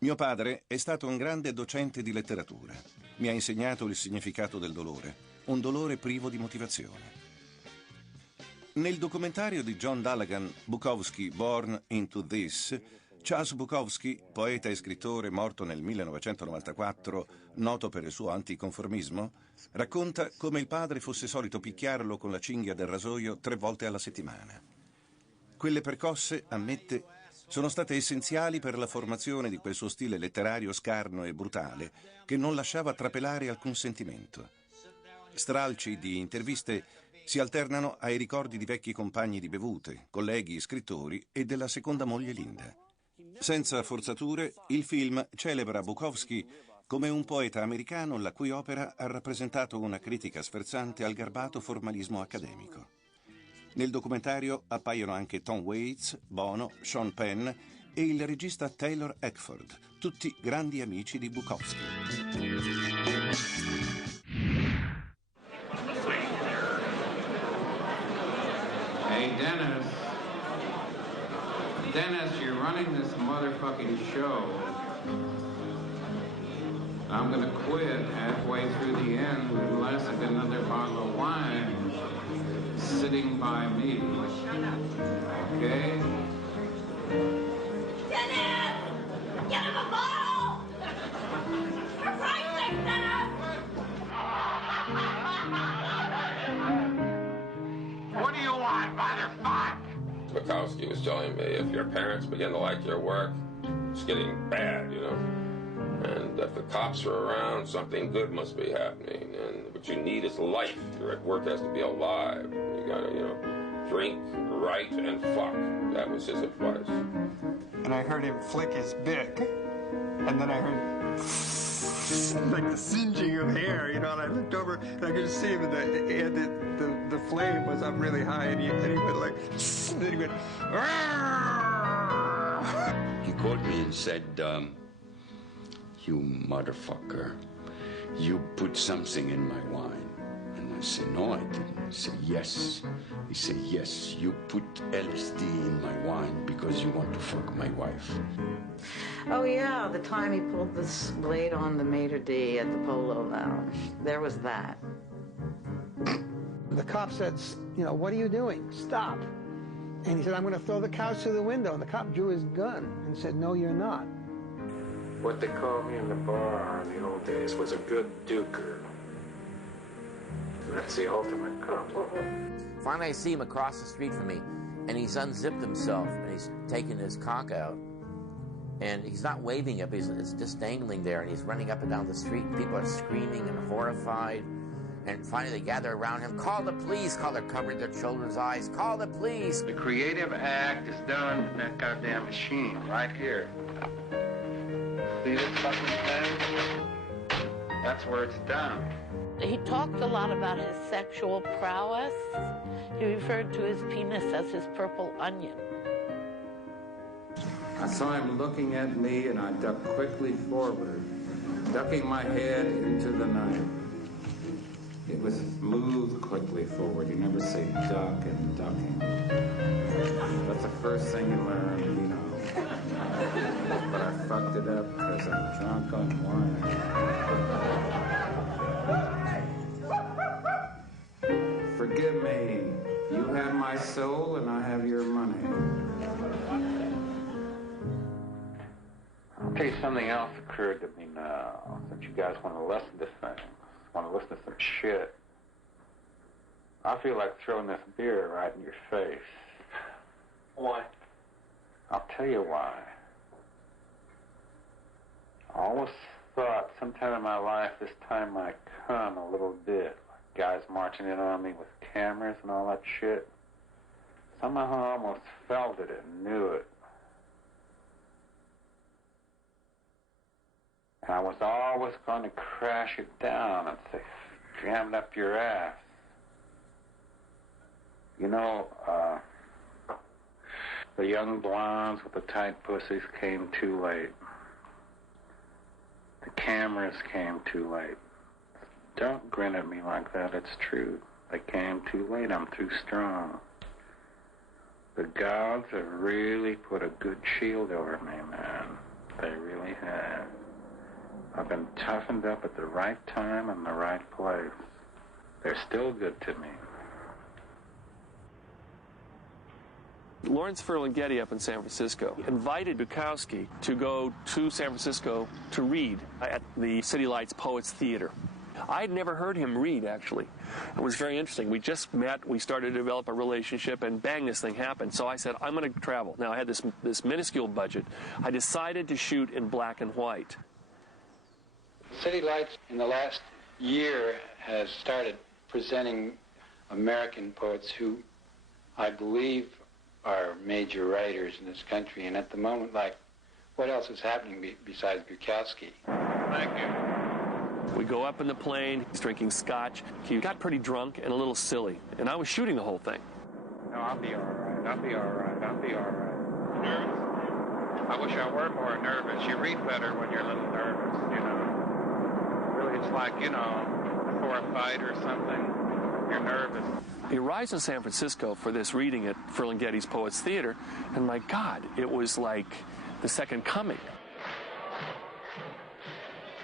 Mio padre è stato un grande docente di letteratura. Mi ha insegnato il significato del dolore, un dolore privo di motivazione. Nel documentario di John Dallaghan, Bukowski, Born into This, Charles Bukowski, poeta e scrittore morto nel 1994, noto per il suo anticonformismo, racconta come il padre fosse solito picchiarlo con la cinghia del rasoio 3 volte alla settimana. Quelle percosse, ammette, sono state essenziali per la formazione di quel suo stile letterario scarno e brutale che non lasciava trapelare alcun sentimento. Stralci di interviste si alternano ai ricordi di vecchi compagni di bevute, colleghi scrittori e della seconda moglie Linda. Senza forzature, il film celebra Bukowski come un poeta americano la cui opera ha rappresentato una critica sferzante al garbato formalismo accademico. Nel documentario appaiono anche Tom Waits, Bono, Sean Penn e il regista Taylor Eckford, tutti grandi amici di Bukowski. Hey, Dennis, you're running this motherfucking show. I'm gonna quit halfway through the end unless I get another bottle of wine sitting by me. Okay? Dennis! Get him a bottle! For Christ's sake, Dennis! What do you want, motherfucker? Bukowski was telling me if your parents begin to like your work, it's getting bad, you know. And if the cops are around, something good must be happening. And what you need is life. Your work has to be alive. You gotta, you know, drink, write, and fuck. That was his advice. And I heard him flick his bick. And then I heard like the singeing of hair, you know, and I looked over and I could see him and the flame was up really high and he went like, and then he went, Arr! He called me and said, you motherfucker, you put something in my wine. And I said, no, I didn't. He said, yes. He said, yes, you put LSD in my wine because you want to fuck my wife. Oh, yeah, the time he pulled this blade on the maitre d' at the Polo Lounge. There was that. The cop said, you know, what are you doing? Stop. And he said, I'm going to throw the couch through the window. And the cop drew his gun and said, no, you're not. What they called me in the bar in the old days was a good duker. That's the ultimate compliment. Finally, I see him across the street from me, and he's unzipped himself, and he's taking his cock out. And he's not waving it, it's just dangling there, and he's running up and down the street, and people are screaming and horrified. And finally, they gather around him. Call the police! Call, they're covering their children's eyes. Call the police! The creative act is done in that goddamn machine right here. See this fucking thing? That's where it's done. He talked a lot about his sexual prowess. He referred to his penis as his purple onion. I saw him looking at me, and I ducked quickly forward, ducking my head into the night. It was move quickly forward. You never say duck and ducking. That's the first thing you learn, you know. But I fucked it up because I'm drunk on wine. Forgive me. You have my soul and I have your money. I'll tell you something else occurred to me now, since you guys want to listen to things, want to listen to some shit. I feel like throwing this beer right in your face. Why? I'll tell you why. I always thought sometime in my life this time might come a little bit. Like guys marching in on me with cameras and all that shit. Somehow I almost felt it and knew it. And I was always going to crash it down and say, jam it up your ass. You know, the young blondes with the tight pussies came too late. The cameras came too late. Don't grin at me like that, it's true. They came too late, I'm too strong. The gods have really put a good shield over me, man. They really have. I've been toughened up at the right time and the right place. They're still good to me. Lawrence Ferlinghetti up in San Francisco invited Bukowski to go to San Francisco to read at the City Lights Poets Theater. I had never heard him read, actually. It was very interesting. We just met, we started to develop a relationship, and bang, this thing happened. So I said, I'm going to travel. Now, I had this minuscule budget. I decided to shoot in black and white. City Lights in the last year has started presenting American poets who I believe are major writers in this country. And at the moment, like, what else is happening besides Bukowski? Thank you. We go up in the plane, he's drinking scotch. He got pretty drunk and a little silly, and I was shooting the whole thing. No, I'll be all right. I'll be all right. I'll be all right. Nervous? I wish I were more nervous. You read better when you're a little nervous, you know. Really, it's like, you know, before a fight or something, you're nervous. He arrives in San Francisco for this reading at Ferlinghetti's Poets Theater, and my God, it was like the second coming.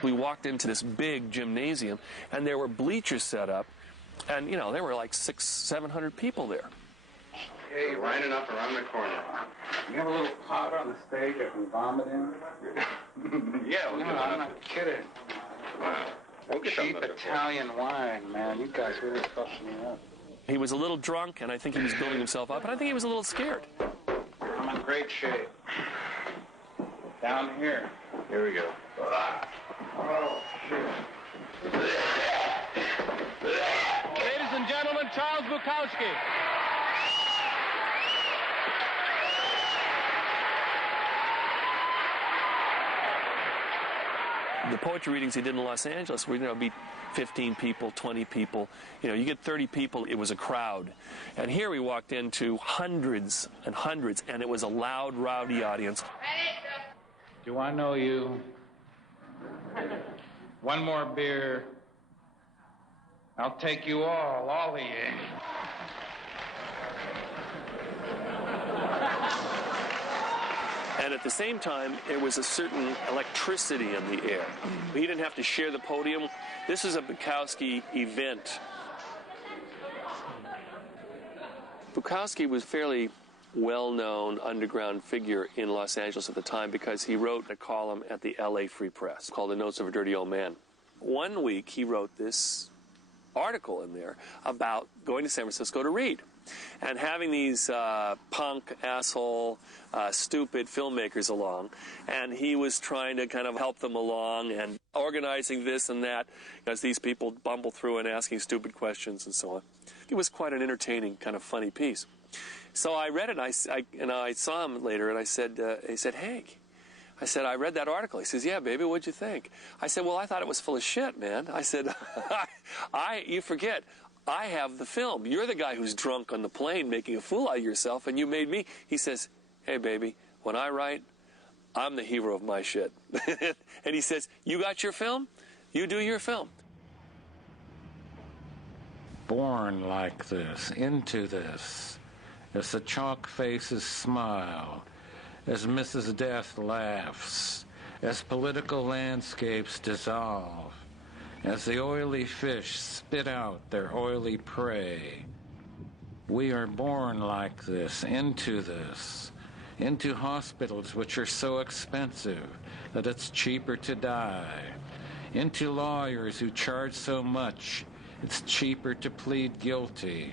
We walked into this big gymnasium, and there were bleachers set up, and, you know, there were like 600-700 people there. Hey, you're lining up around the corner. You have a little pot on the stage I can vomit in? Yeah, no, I'm not kidding. Wow. Cheap Italian wine, man. You guys really fucked me up. He was a little drunk, and I think he was building himself up, and I think he was a little scared. I'm in great shape. Down here. Here we go. Oh, shit. Ladies and gentlemen, Charles Bukowski. The poetry readings he did in Los Angeles were, you know, be 15 people, 20 people. You know, you get 30 people, it was a crowd. And here we walked into hundreds and hundreds, and it was a loud, rowdy audience. Do I know you? One more beer. I'll take you all of you. And at the same time, there was a certain electricity in the air. He didn't have to share the podium. This is a Bukowski event. Bukowski was a fairly well-known underground figure in Los Angeles at the time because he wrote a column at the LA Free Press called The Notes of a Dirty Old Man. One week, he wrote this article in there about going to San Francisco to read and having these punk, asshole, stupid filmmakers along. And he was trying to kind of help them along and organizing this and that as these people bumble through and asking stupid questions and so on. It was quite an entertaining, kind of funny piece. So I read it, and I saw him later, and I said, he said, Hank, I said, I read that article. He says, yeah, baby, what'd you think? I said, well, I thought it was full of shit, man. I said, you forget, I have the film. You're the guy who's drunk on the plane making a fool out of yourself, and you made me. He says, hey, baby, when I write, I'm the hero of my shit. And he says, you got your film? You do your film. Born like this, into this, as the chalk faces smile, as Mrs. Death laughs, as political landscapes dissolve, as the oily fish spit out their oily prey. We are born like this, into hospitals which are so expensive that it's cheaper to die, into lawyers who charge so much it's cheaper to plead guilty,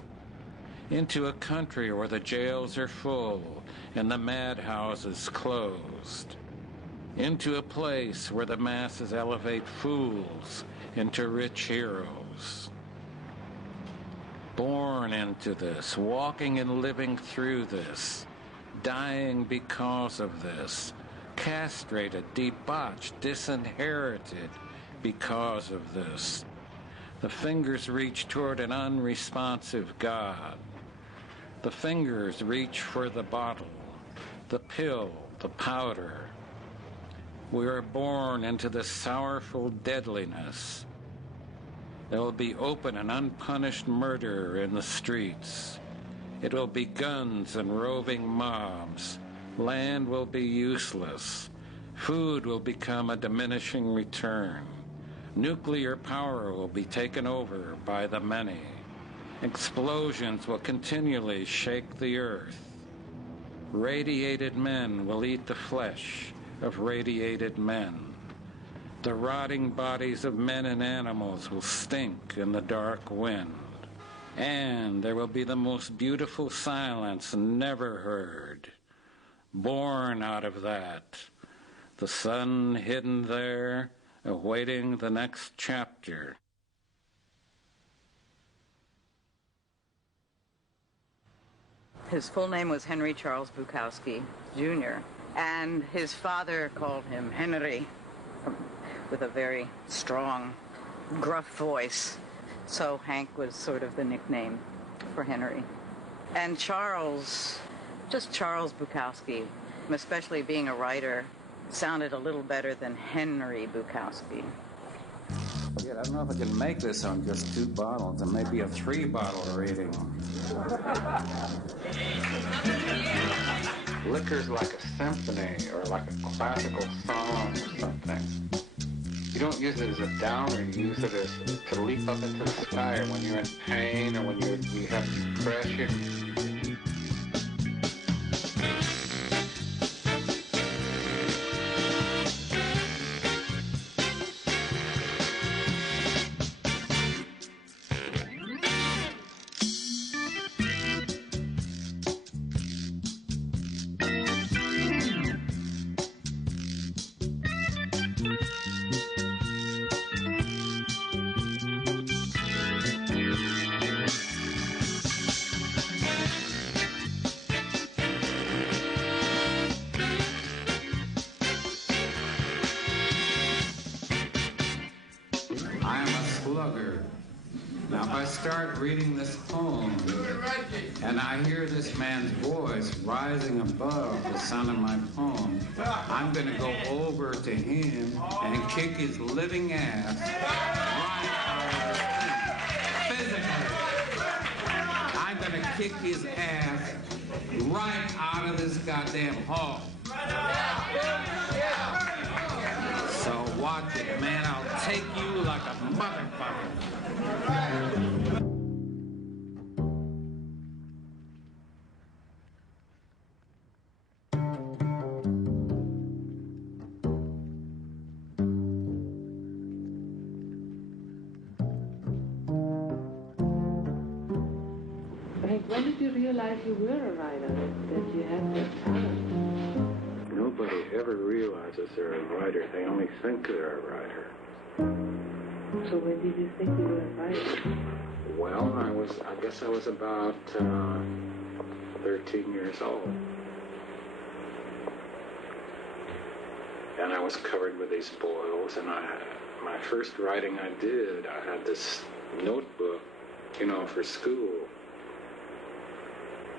into a country where the jails are full and the madhouses closed, into a place where the masses elevate fools into rich heroes. Born into this, walking and living through this, dying because of this, castrated, debauched, disinherited because of this. The fingers reach toward an unresponsive God. The fingers reach for the bottle, the pill, the powder. We are born into the sorrowful deadliness. There will be open and unpunished murder in the streets. It will be guns and roving mobs. Land will be useless. Food will become a diminishing return. Nuclear power will be taken over by the many. Explosions will continually shake the earth. Radiated men will eat the flesh of radiated men. The rotting bodies of men and animals will stink in the dark wind. And there will be the most beautiful silence never heard. Born out of that, the sun hidden there, awaiting the next chapter. His full name was Henry Charles Bukowski, Jr., and his father called him Henry, with a very strong, gruff voice. So Hank was sort of the nickname for Henry. And Charles, just Charles Bukowski, especially being a writer, sounded a little better than Henry Bukowski. Yeah, I don't know if I can make this on just 2 bottles, and maybe a 3-bottle rating. Liquor's like a symphony or like a classical song or something. You don't use it as a downer, you use it as to leap up into the sky, or when you're in pain, or when you have depression. Now, if I start reading this poem and I hear this man's voice rising above the sound of my poem, I'm going to go over to him and kick his living ass right out of his physically. I'm going to kick his ass right out of this goddamn hall. So watch it, man. I'll take you like a motherfucker. Hank, when did you realize you were a writer, that you had that talent? Nobody ever realizes they're a writer. They only think they're a writer. So when did you think you were a writer? Well, I guess I was about 13 years old. And I was covered with these boils, and my first writing I did, I had this notebook, for school.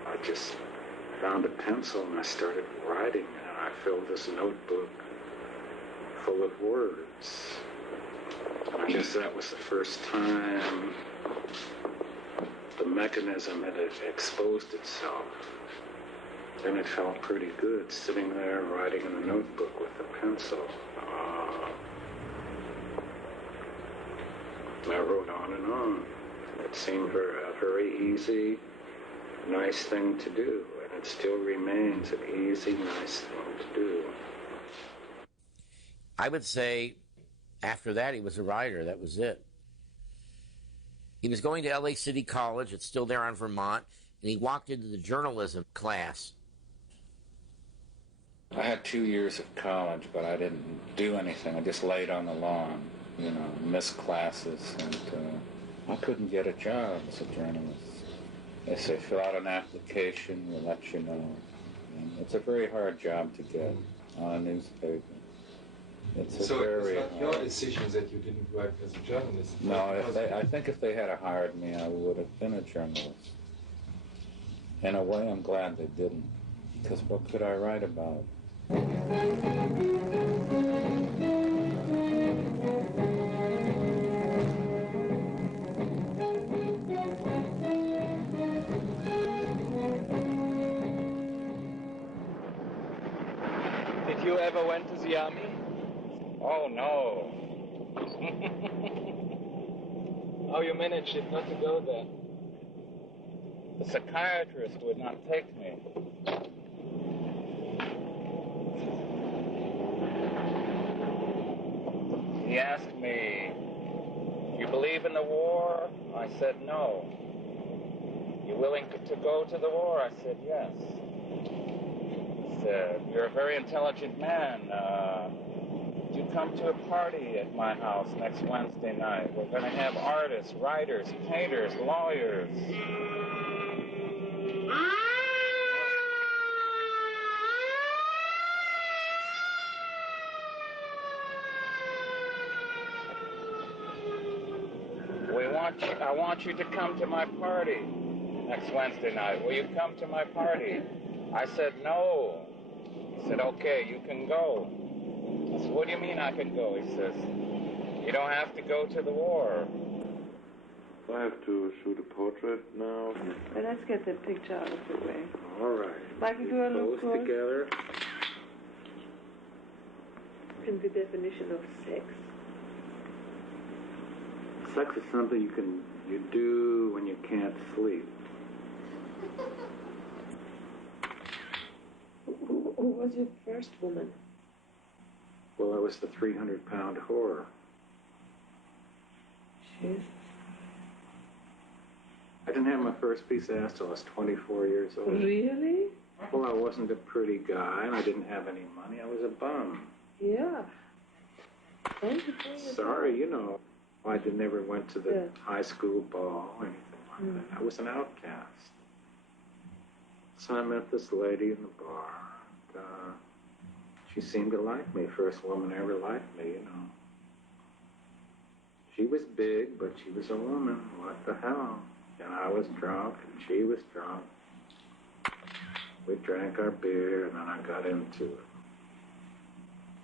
I just found a pencil and I started writing, and I filled this notebook full of words. And I guess that was the first time the mechanism had exposed itself. Then it felt pretty good sitting there writing in a notebook with a pencil. I wrote on and on. It seemed a very easy, nice thing to do, and it still remains an easy, nice thing to do. I would say after that he was a writer. That was it. He was going to LA City College. It's still there on Vermont, and he walked into the journalism class. I had 2 years of college, but I didn't do anything. I just laid on the lawn, missed classes, and I couldn't get a job as a journalist. They say, fill out an application, we'll let you know. And it's a very hard job to get on a newspaper. It's not your decision that you didn't work as a journalist? No, I think if they had hired me, I would have been a journalist. In a way, I'm glad they didn't, because what could I write about? Did you ever went to the army? Oh, no. How you managed it not to go there? The psychiatrist would not take me. He asked me, "Do you believe in the war?" I said, "No." "You willing to go to the war?" I said, "Yes." He said, "You're a very intelligent man. Would you come to a party at my house next Wednesday night? We're going to have artists, writers, painters, lawyers." I want you to come to my party next Wednesday night. Will you come to my party? I said, "No." He said, "Okay, you can go." I said, "What do you mean I can go?" He says, "You don't have to go to the war." I have to shoot a portrait now. But let's get the picture out of the way. All right. Michael, do a look Close together. And the definition of sex. Sex is something you do when you can't sleep. Who was your first woman? Well, I was the 300-pound whore. Jeez. I didn't have my first piece of ass till I was 24 years old. Really? Well, I wasn't a pretty guy, and I didn't have any money. I was a bum. Yeah. Sorry, you know. I never went to the high school ball or anything like that. I was an outcast. So I met this lady in the bar. And, she seemed to like me. First woman ever liked me, you know. She was big, but she was a woman. What the hell? And I was drunk, and she was drunk. We drank our beer, and then I got into it.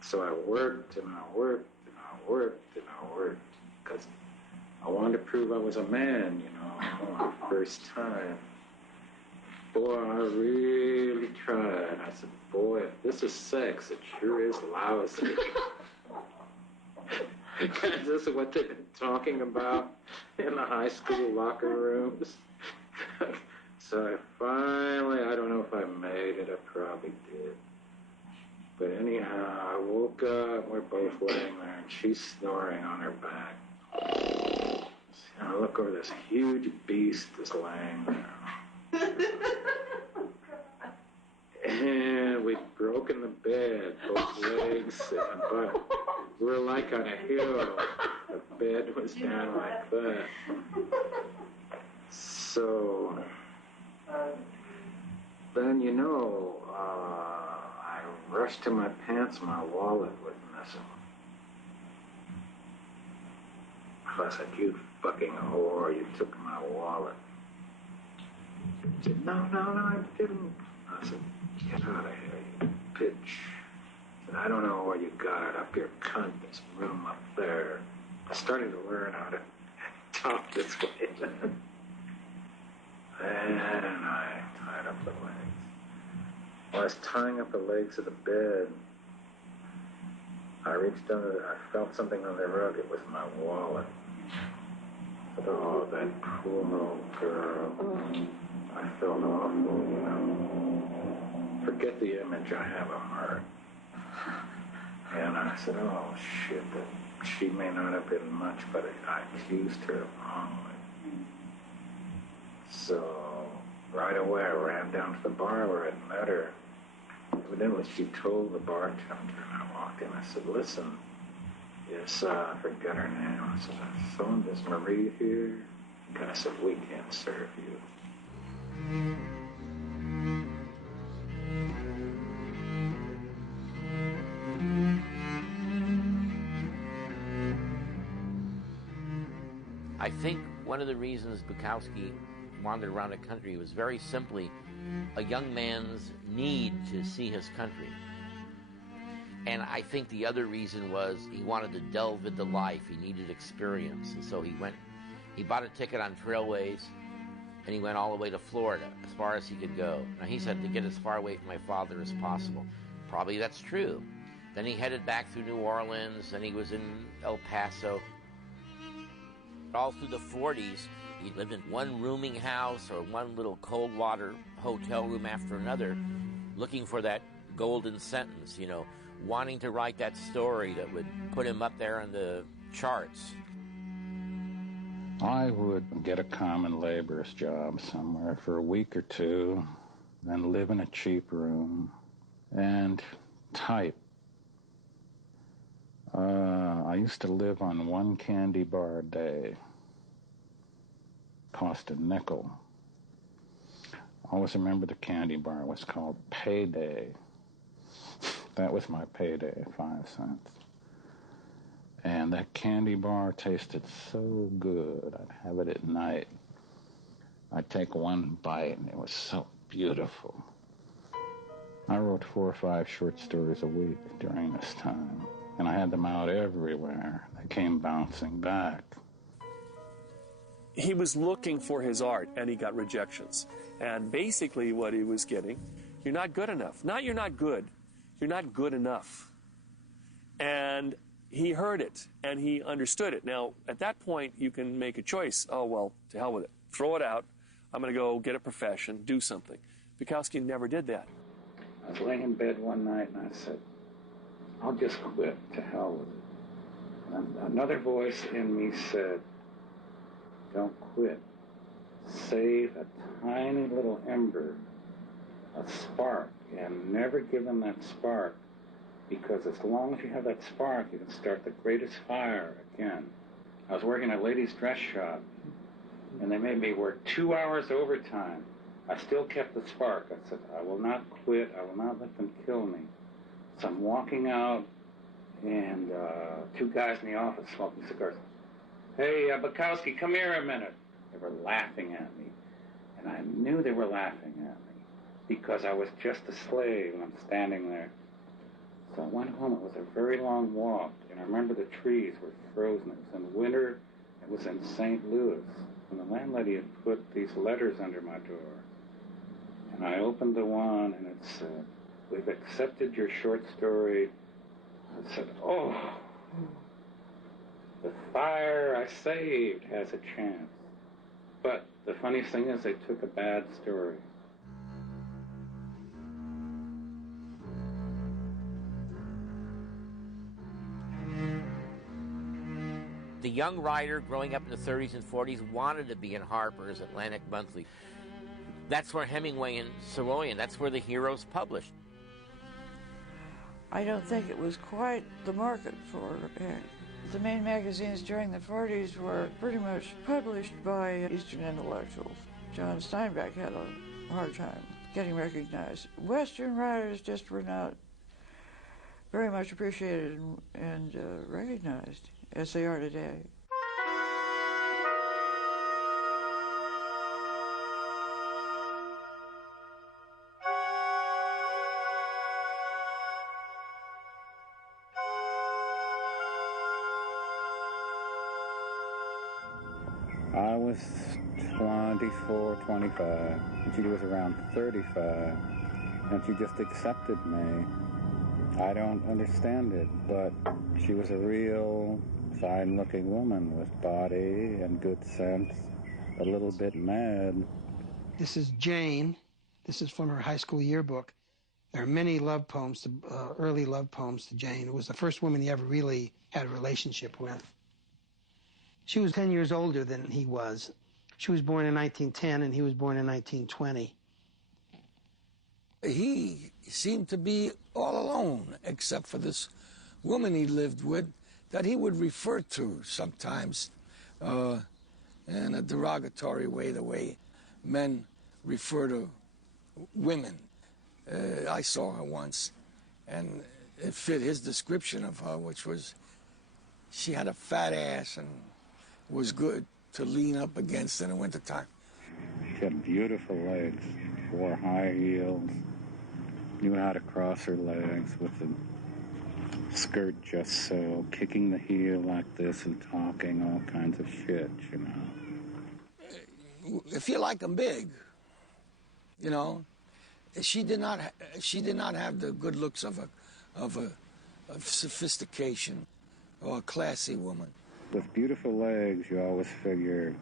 So I worked, and I worked, and I worked, and I worked. Because I wanted to prove I was a man, you know, my first time. Boy, I really tried. I said, boy, if this is sex, it sure is lousy. Because this is what they've been talking about in the high school locker rooms. So I finally, I don't know if I made it, I probably did. But anyhow, I woke up, we're both laying there, and she's snoring on her back. And I look over, this huge beast is laying there. And we'd broken the bed, both legs and butt. We were like on a hill. The bed was down like that. So then, you know, I rushed to my pants, my wallet was missing. I said, "You fucking whore, you took my wallet." She said, No, I didn't. I said, "Get out of here, you bitch." I said, "I don't know where you got it, up your cunt, this room up there." I started to learn how to talk this way then. And I tied up the legs. While I was tying up the legs of the bed, I reached under, I felt something on the rug. It was my wallet. Oh, that poor old girl. I felt awful, you know. Forget the image I have of her. And I said, oh, shit, that she may not have been much, but I accused her wrongly. So, right away, I ran down to the bar where I'd met her. Evidently, she told the bartender, and I walked in. I said, listen, yes, I forget her name. I said, I phoned this Marie here. And I said, we can't serve you. I think one of the reasons Bukowski wandered around the country was very simply a young man's need to see his country. And I think the other reason was he wanted to delve into life. He needed experience. And so he bought a ticket on Trailways, and he went all the way to Florida, as far as he could go. Now, he said to get as far away from my father as possible. Probably that's true. Then he headed back through New Orleans, and he was in El Paso. All through the 40s, he lived in one rooming house or one little cold water hotel room after another, looking for that golden sentence, you know, wanting to write that story that would put him up there in the charts. I would get a common laborer's job somewhere for a week or two, then live in a cheap room and type. I used to live on one candy bar a day. Cost a nickel. I always remember the candy bar was called Payday. That was my payday, 5 cents. And that candy bar tasted so good. I'd have it at night. I'd take one bite, and it was so beautiful. I wrote 4 or 5 short stories a week during this time, and I had them out everywhere. They came bouncing back. He was looking for his art, and he got rejections. And basically what he was getting, you're not good enough. Not you're not good, you're not good enough. And he heard it, and he understood it. Now, at that point, you can make a choice. Oh, well, to hell with it. Throw it out. I'm going to go get a profession, do something. Bukowski never did that. I was laying in bed one night, and I said, I'll just quit. To hell with it. And another voice in me said, don't quit. Save a tiny little ember, a spark, and never give them that spark, because as long as you have that spark, you can start the greatest fire again. I was working at a ladies' dress shop, and they made me work 2 hours overtime. I still kept the spark. I said, I will not quit. I will not let them kill me. So I'm walking out, and 2 guys in the office smoking cigars. Hey, Bukowski, come here a minute. They were laughing at me, and I knew they were laughing at me because I was just a slave, and I'm standing there. So I went home. It was a very long walk, and I remember the trees were frozen. It was in winter. It was in St. Louis, and the landlady had put these letters under my door. And I opened the one, and it said, we've accepted your short story. I said, oh, the fire I saved has a chance. But the funniest thing is they took a bad story. The young writer growing up in the 30s and 40s wanted to be in Harper's, Atlantic Monthly. That's where Hemingway and Saroyan, that's where the heroes published. I don't think it was quite the market for it. The main magazines during the 40s were pretty much published by Eastern intellectuals. John Steinbeck had a hard time getting recognized. Western writers just were not very much appreciated and recognized as they are today. I was 24, 25, and she was around 35, and she just accepted me. I don't understand it, but she was a real fine-looking woman with body and good sense, a little bit mad. This is Jane. This is from her high school yearbook. There are many love poems, early love poems to Jane. It was the first woman he ever really had a relationship with. She was 10 years older than he was. She was born in 1910, and he was born in 1920. He seemed to be all alone, except for this woman he lived with that he would refer to sometimes in a derogatory way, the way men refer to women. I saw her once, and it fit his description of her, which was she had a fat ass and was good to lean up against in the wintertime. She had beautiful legs, wore high heels, knew how to cross her legs with the skirt just so, kicking the heel like this and talking all kinds of shit, you know. If you like them big, you know, she did not have the good looks of of sophistication or a classy woman. With beautiful legs, you always figure,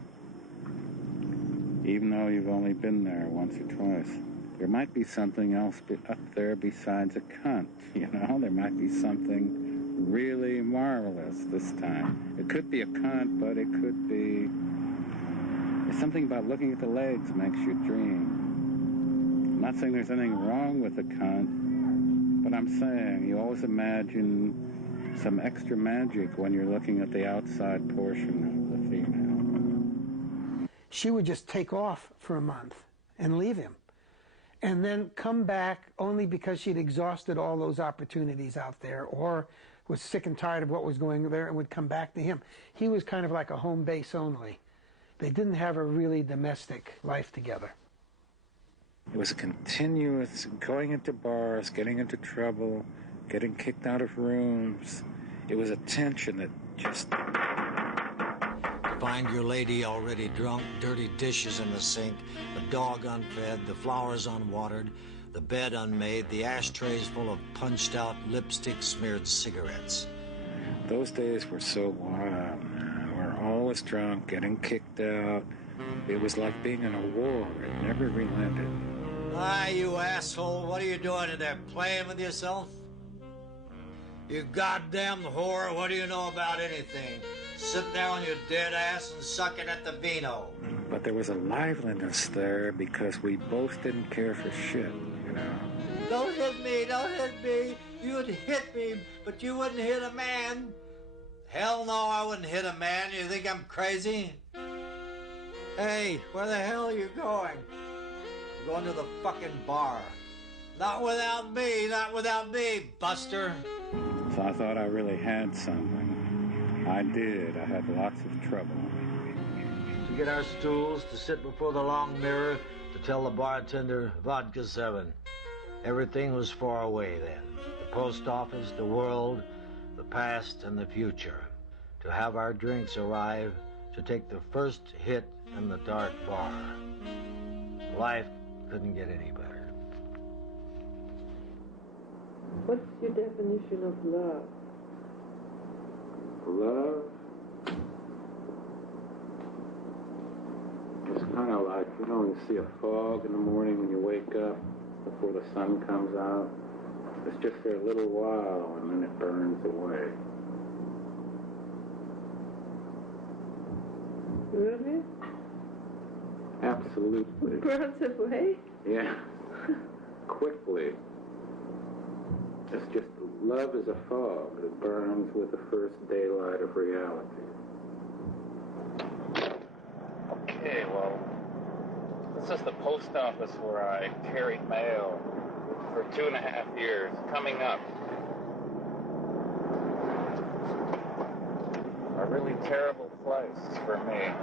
even though you've only been there once or twice, there might be something else up there besides a cunt, you know? There might be something really marvelous this time. It could be a cunt, but it could be... There's something about looking at the legs makes you dream. I'm not saying there's anything wrong with a cunt, but I'm saying you always imagine some extra magic when you're looking at the outside portion of the female. She would just take off for a month and leave him, and then come back only because she'd exhausted all those opportunities out there, or was sick and tired of what was going there and would come back to him. He was kind of like a home base only. They didn't have a really domestic life together. It was a continuous going into bars, getting into trouble, getting kicked out of rooms. It was a tension that just... Find your lady already drunk, dirty dishes in the sink, the dog unfed, the flowers unwatered, the bed unmade, the ashtrays full of punched-out, lipstick-smeared cigarettes. Those days were so wild, man. We're always drunk, getting kicked out. It was like being in a war. It never relented. Ah, you asshole. What are you doing in there, playing with yourself? You goddamn whore, what do you know about anything? Sitting there on your dead ass and sucking at the vino. But there was a liveliness there because we both didn't care for shit, you know. Don't hit me, don't hit me. You'd hit me, but you wouldn't hit a man. Hell no, I wouldn't hit a man. You think I'm crazy? Hey, where the hell are you going? I'm going to the fucking bar. Not without me, Buster. So I thought I really had something. I did. I had lots of trouble. To get our stools, to sit before the long mirror, to tell the bartender, vodka 7. Everything was far away then. The post office, the world, the past, and the future. To have our drinks arrive, to take the first hit in the dark bar. Life couldn't get any better. What's your definition of love? Love? It's kind of like, you know, when you see a fog in the morning when you wake up before the sun comes out. It's just for a little while and then it burns away. Really? Absolutely. Burns away? Yeah. Quickly. It's just, love is a fog that burns with the first daylight of reality. Okay, well, this is the post office where I carried mail for 2.5 years, coming up. A really terrible place for me.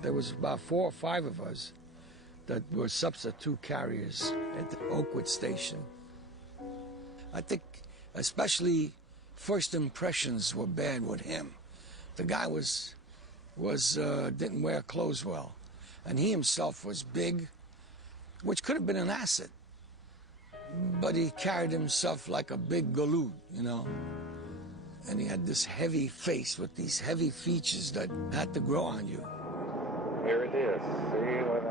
There was about 4 or 5 of us that were substitute carriers at the Oakwood station. I think especially first impressions were bad with him. The guy didn't wear clothes well, and he himself was big, which could have been an asset, but he carried himself like a big galoot, you know. And he had this heavy face with these heavy features that had to grow on you. Here it is. See what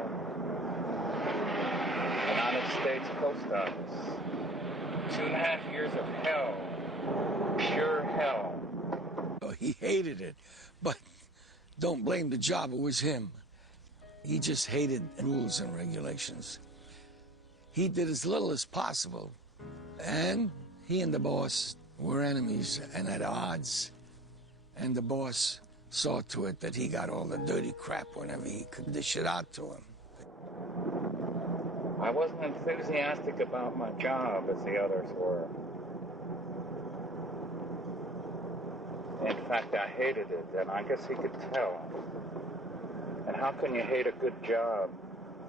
United States Post Office. 2.5 years of hell. Pure hell. Oh, he hated it, but don't blame the job, it was him. He just hated rules and regulations. He did as little as possible, and he and the boss were enemies and at odds. And the boss saw to it that he got all the dirty crap whenever he could dish it out to him. I wasn't enthusiastic about my job as the others were. In fact, I hated it, and I guess he could tell. And how can you hate a good job,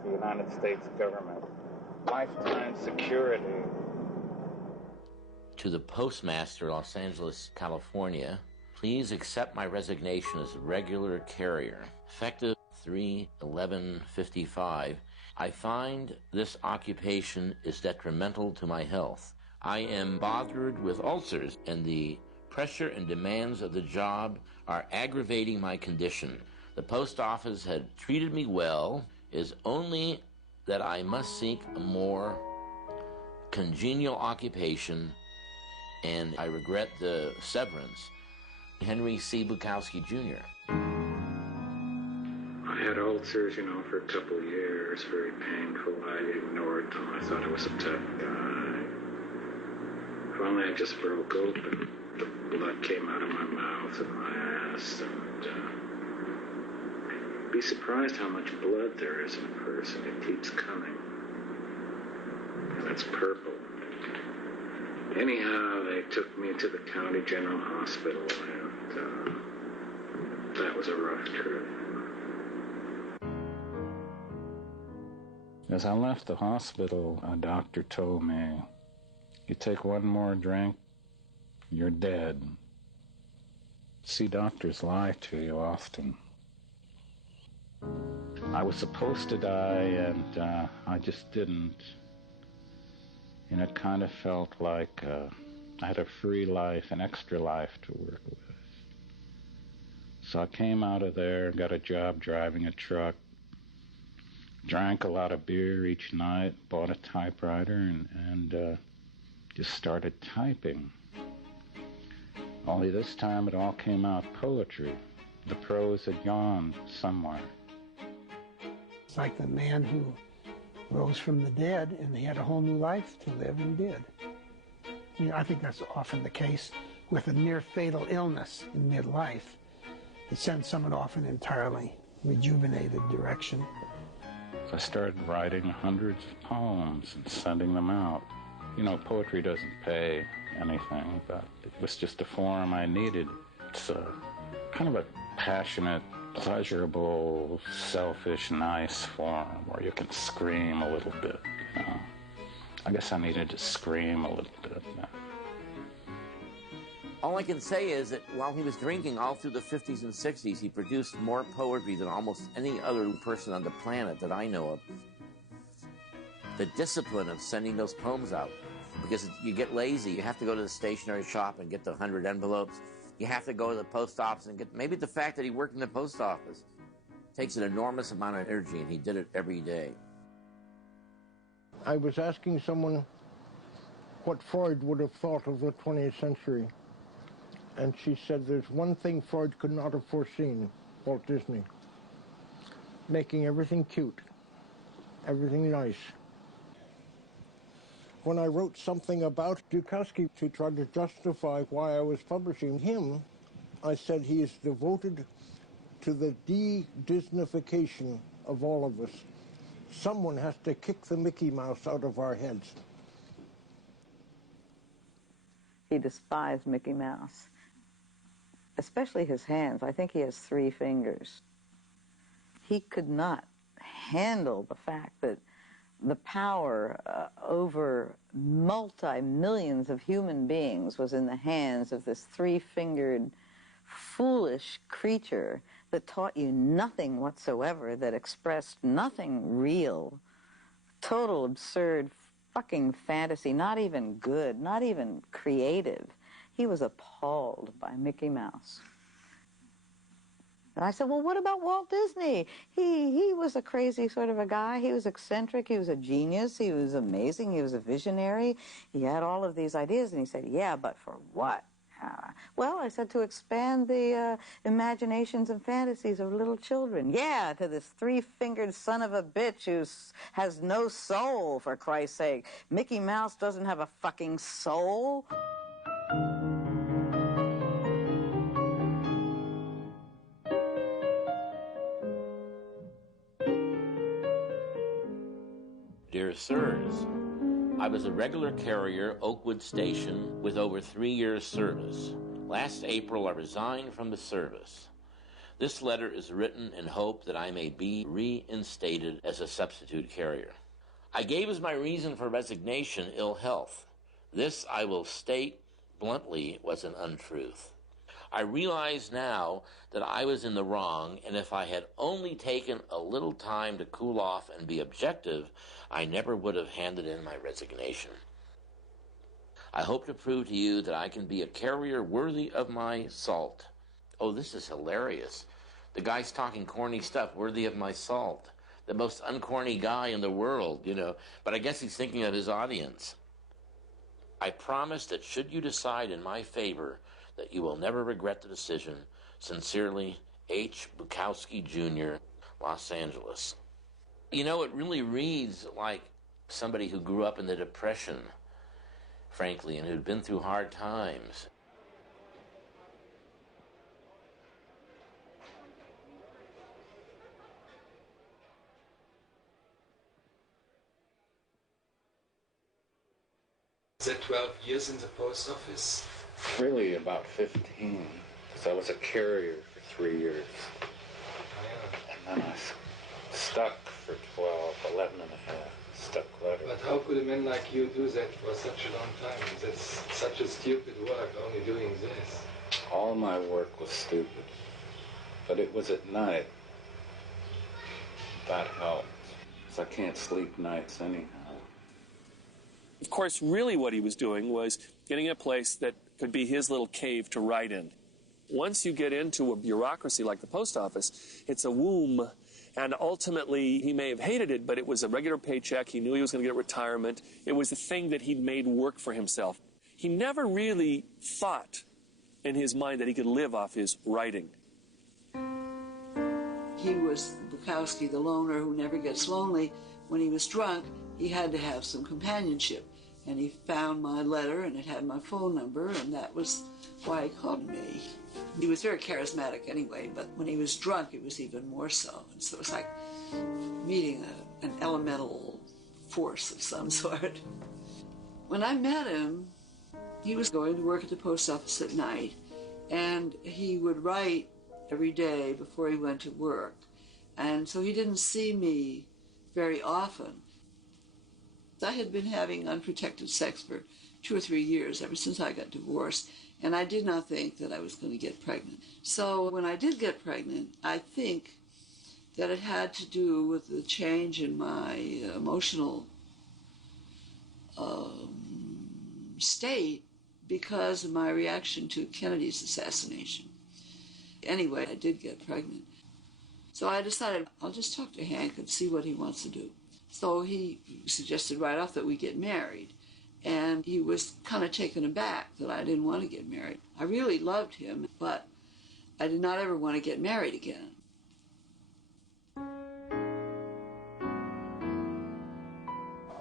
the United States government? Lifetime security. To the postmaster, Los Angeles, California, please accept my resignation as a regular carrier. Effective 3/11/55, I find this occupation is detrimental to my health. I am bothered with ulcers, and the pressure and demands of the job are aggravating my condition. The post office had treated me well, is only that I must seek a more congenial occupation, and I regret the severance. Henry C. Bukowski, Jr. I had ulcers, for a couple of years, very painful. I ignored them. I thought I was a tough guy. Finally, I just broke open. The blood came out of my mouth and my ass, and be surprised how much blood there is in a person. It keeps coming. And it's purple. Anyhow, they took me to the County General Hospital, and that was a rough trip. As I left the hospital, a doctor told me, "You take one more drink, you're dead." See, doctors lie to you often. I was supposed to die, and I just didn't. And it kind of felt like I had a free life, an extra life to work with. So I came out of there, got a job driving a truck, drank a lot of beer each night, bought a typewriter, and just started typing. Only this time it all came out poetry. The prose had gone somewhere. It's like the man who rose from the dead and he had a whole new life to live and did. I think that's often the case with a near fatal illness in midlife. It sends someone off in an entirely rejuvenated direction. So I started writing hundreds of poems and sending them out. Poetry doesn't pay anything, but it was just a form I needed. It's kind of a passionate, pleasurable, selfish, nice form where you can scream a little bit, I guess I needed to scream a little bit. All I can say is that while he was drinking all through the 50s and 60s, he produced more poetry than almost any other person on the planet that I know of. The discipline of sending those poems out, because you get lazy. You have to go to the stationery shop and get the 100 envelopes. You have to go to the post office and get... Maybe the fact that he worked in the post office takes an enormous amount of energy, and he did it every day. I was asking someone what Freud would have thought of the 20th century. And she said there's one thing Freud could not have foreseen, Walt Disney. Making everything cute, everything nice. When I wrote something about Bukowski to try to justify why I was publishing him, I said he is devoted to the de-Disneyfication of all of us. Someone has to kick the Mickey Mouse out of our heads. He despised Mickey Mouse, especially his hands. I think he has 3 fingers. He could not handle the fact that the power over multi-millions of human beings was in the hands of this 3-fingered, foolish creature that taught you nothing whatsoever, that expressed nothing real, total absurd fucking fantasy, not even good, not even creative. He was appalled by Mickey Mouse. And I said, well, what about Walt Disney? He was a crazy sort of a guy. He was eccentric. He was a genius. He was amazing. He was a visionary. He had all of these ideas. And he said, yeah, but for what? Well, I said, to expand the imaginations and fantasies of little children. Yeah, to this 3-fingered son of a bitch who has no soul, for Christ's sake. Mickey Mouse doesn't have a fucking soul. Dear Sirs, I was a regular carrier, Oakwood Station, with over 3 years' service. Last April, I resigned from the service. This letter is written in hope that I may be reinstated as a substitute carrier. I gave as my reason for resignation ill health. This, I will state bluntly, was an untruth. I realize now that I was in the wrong, and if I had only taken a little time to cool off and be objective, I never would have handed in my resignation. I hope to prove to you that I can be a carrier worthy of my salt. Oh, this is hilarious. The guy's talking corny stuff, worthy of my salt. The most uncorny guy in the world, you know, but I guess he's thinking of his audience. I promise that should you decide in my favor, that you will never regret the decision. Sincerely, H. Bukowski, Jr., Los Angeles. You know, it really reads like somebody who grew up in the Depression, frankly, and who'd been through hard times. Is that 12 years in the post office? Really about 15, because I was a carrier for 3 years. And then I was stuck for 12, 11 and a half, stuck letter. But how could a man like you do that for such a long time? That's such a stupid work, only doing this. All my work was stupid, but it was at night. That helped, because I can't sleep nights anyhow. Of course, really what he was doing was getting a place that could be his little cave to write in. Once you get into a bureaucracy like the post office, it's a womb. And ultimately, he may have hated it, but it was a regular paycheck. He knew he was going to get retirement. It was the thing that he'd made work for himself. He never really thought in his mind that he could live off his writing. He was Bukowski, the loner who never gets lonely. When he was drunk, he had to have some companionship. And he found my letter, and it had my phone number, and that was why he called me. He was very charismatic anyway, but when he was drunk, it was even more so. And so it was like meeting an elemental force of some sort. When I met him, he was going to work at the post office at night, and he would write every day before he went to work. And so he didn't see me very often. I had been having unprotected sex for 2 or 3 years, ever since I got divorced, and I did not think that I was going to get pregnant. So when I did get pregnant, I think that it had to do with the change in my emotional state because of my reaction to Kennedy's assassination. Anyway, I did get pregnant. So I decided I'll just talk to Hank and see what he wants to do. So he suggested right off that we get married. And he was kind of taken aback that I didn't want to get married. I really loved him, but I did not ever want to get married again.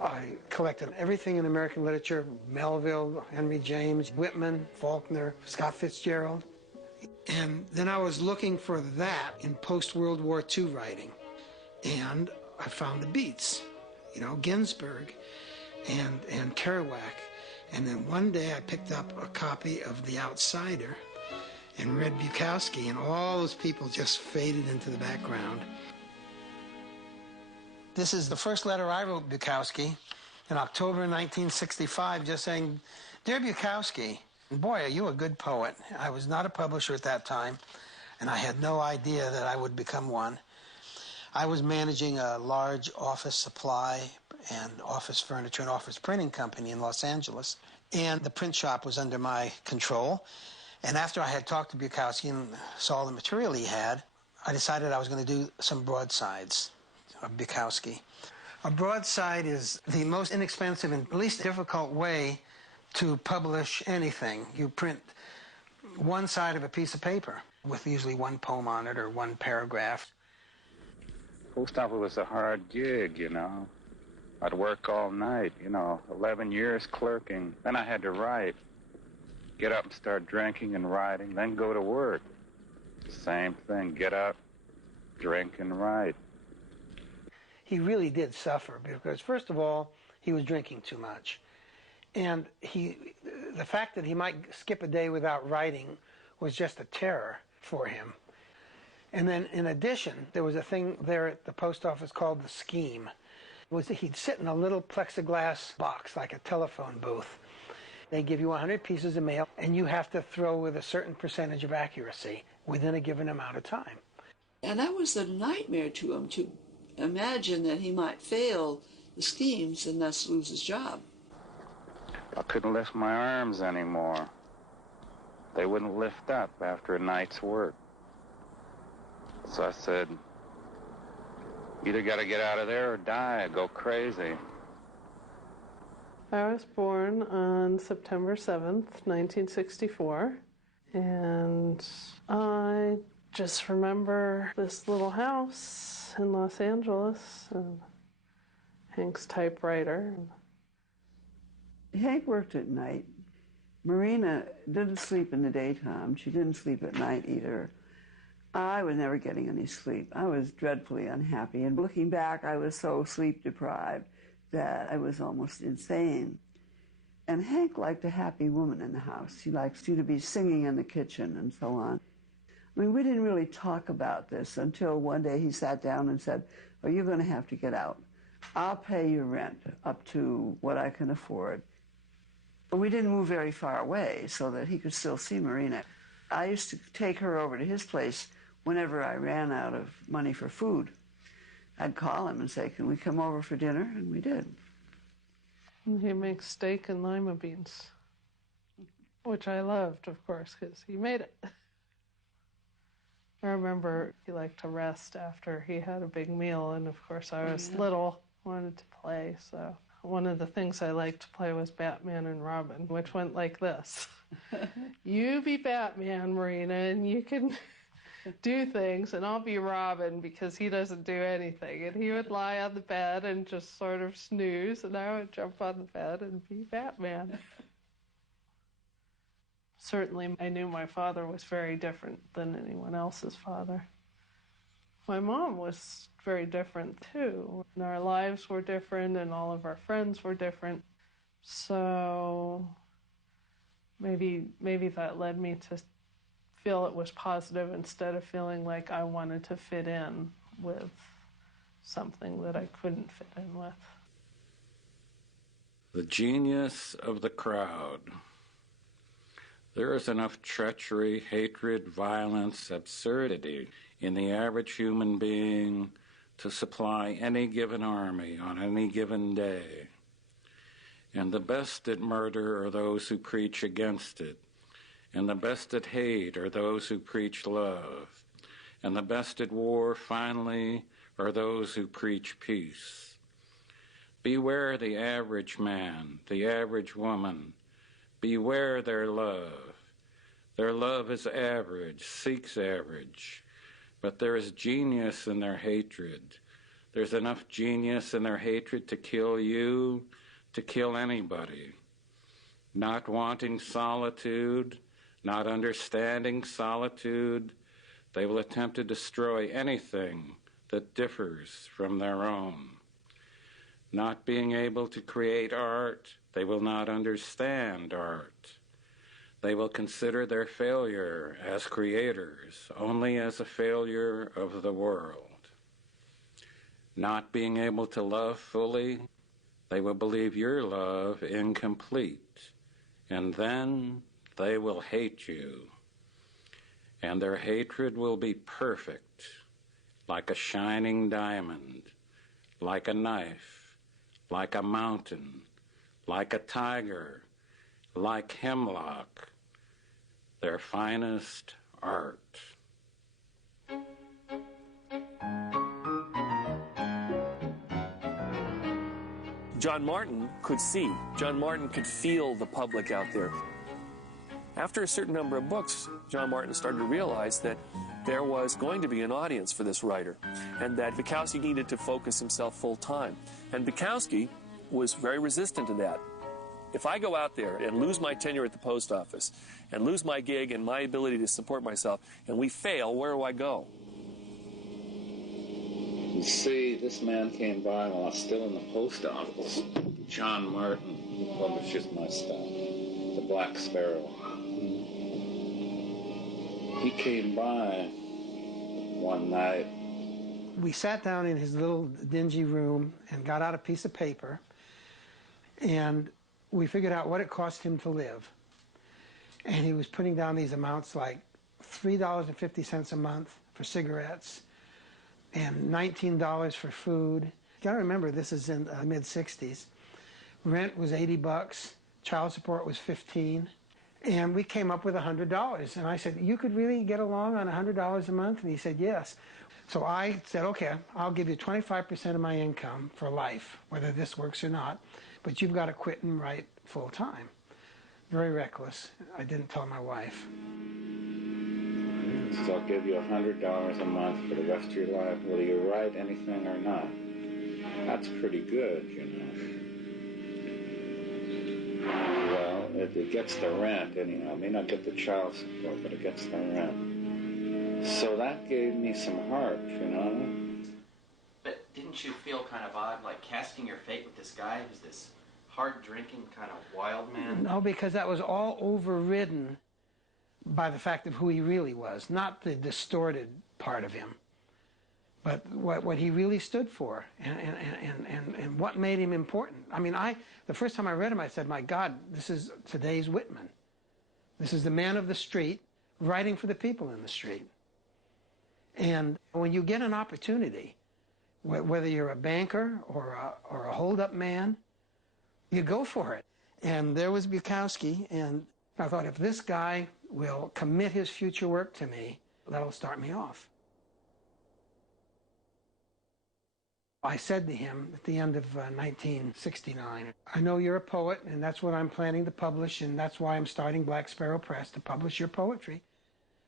I collected everything in American literature: Melville, Henry James, Whitman, Faulkner, Scott Fitzgerald. And then I was looking for that in post-World War II writing. And I found the Beats, you know, Ginsberg and Kerouac. And then one day I picked up a copy of The Outsider and read Bukowski, and all those people just faded into the background. This is the first letter I wrote Bukowski in October 1965, just saying, "Dear Bukowski, boy, are you a good poet." I was not a publisher at that time, and I had no idea that I would become one. I was managing a large office supply and office furniture and office printing company in Los Angeles, and the print shop was under my control. And after I had talked to Bukowski and saw the material he had, I decided I was going to do some broadsides of Bukowski. A broadside is the most inexpensive and least difficult way to publish anything. You print one side of a piece of paper with usually one poem on it or one paragraph. Post office was a hard gig, you know. I'd work all night, 11 years clerking. Then I had to write. Get up and start drinking and writing, then go to work. Same thing, get up, drink and write. He really did suffer because, first of all, he was drinking too much. And the fact that he might skip a day without writing was just a terror for him. And then, in addition, there was a thing there at the post office called the scheme. He'd sit in a little plexiglass box, like a telephone booth. They give you 100 pieces of mail, and you have to throw with a certain percentage of accuracy within a given amount of time. And that was a nightmare to him, to imagine that he might fail the schemes and thus lose his job. I couldn't lift my arms anymore. They wouldn't lift up after a night's work. So I said, either got to get out of there or die or go crazy. I was born on September 7th, 1964, and I just remember this little house in Los Angeles and Hank's typewriter. Hank worked at night. Marina didn't sleep in the daytime. She didn't sleep at night either. I was never getting any sleep. I was dreadfully unhappy. And looking back, I was so sleep deprived that I was almost insane. And Hank liked a happy woman in the house. He likes you to be singing in the kitchen and so on. I mean, we didn't really talk about this until one day he sat down and said, "Oh, you're going to have to get out. I'll pay your rent up to what I can afford." But we didn't move very far away so that he could still see Marina. I used to take her over to his place whenever I ran out of money for food. I'd call him and say, "Can we come over for dinner?" And we did. And he makes steak and lima beans, which I loved, of course, because he made it. I remember he liked to rest after he had a big meal, and of course I was little, wanted to play, so one of the things I liked to play was Batman and Robin, which went like this. You be Batman, Marina, and you can do things, and I'll be Robin because he doesn't do anything. And he would lie on the bed and just sort of snooze, and I would jump on the bed and be Batman. Certainly, I knew my father was very different than anyone else's father. My mom was very different, too. And our lives were different, and all of our friends were different. So maybe that led me to feel it was positive instead of feeling like I wanted to fit in with something that I couldn't fit in with. The genius of the crowd. There is enough treachery, hatred, violence, absurdity in the average human being to supply any given army on any given day. And the best at murder are those who preach against it. And the best at hate are those who preach love. And the best at war, finally, are those who preach peace. Beware the average man, the average woman. Beware their love. Their love is average, seeks average. But there is genius in their hatred. There's enough genius in their hatred to kill you, to kill anybody. Not wanting solitude, not understanding solitude, they will attempt to destroy anything that differs from their own. Not being able to create art, they will not understand art. They will consider their failure as creators only as a failure of the world. Not being able to love fully, they will believe your love incomplete, and then they will hate you. And their hatred will be perfect, like a shining diamond, like a knife, like a mountain, like a tiger, like hemlock, their finest art. John Martin could see. John Martin could feel the public out there. After a certain number of books, John Martin started to realize that there was going to be an audience for this writer, and that Bukowski needed to focus himself full time. And Bukowski was very resistant to that. If I go out there and lose my tenure at the post office, and lose my gig and my ability to support myself, and we fail, where do I go? You see, this man came by while I was still in the post office. John Martin, who publishes my stuff, The Black Sparrow. He came by one night. We sat down in his little dingy room and got out a piece of paper, and we figured out what it cost him to live. And he was putting down these amounts like $3.50 a month for cigarettes and $19 for food. You gotta remember, this is in the mid-60s. Rent was $80, child support was $15, and we came up with $100. And I said, you could really get along on $100 a month? And he said, yes. So I said, okay, I'll give you 25% of my income for life, whether this works or not, but you've got to quit and write full time. Very reckless. I didn't tell my wife. So I'll give you $100 a month for the rest of your life. Will you write anything or not? That's pretty good, you know. Well, it gets the rent anyhow. It may not get the child support, but it gets the rent. So that gave me some heart, you know. But didn't you feel kind of odd, like casting your fate with this guy who's this hard-drinking kind of wild man? No, because that was all overridden by the fact of who he really was, not the distorted part of him, but what he really stood for and what made him important. I mean, the first time I read him, I said, my God, this is today's Whitman. This is the man of the street writing for the people in the street. And when you get an opportunity, whether you're a banker or a hold-up man, you go for it. And there was Bukowski, and I thought, if this guy will commit his future work to me, that'll start me off. I said to him at the end of 1969, I know you're a poet, and that's what I'm planning to publish, and that's why I'm starting Black Sparrow Press, to publish your poetry.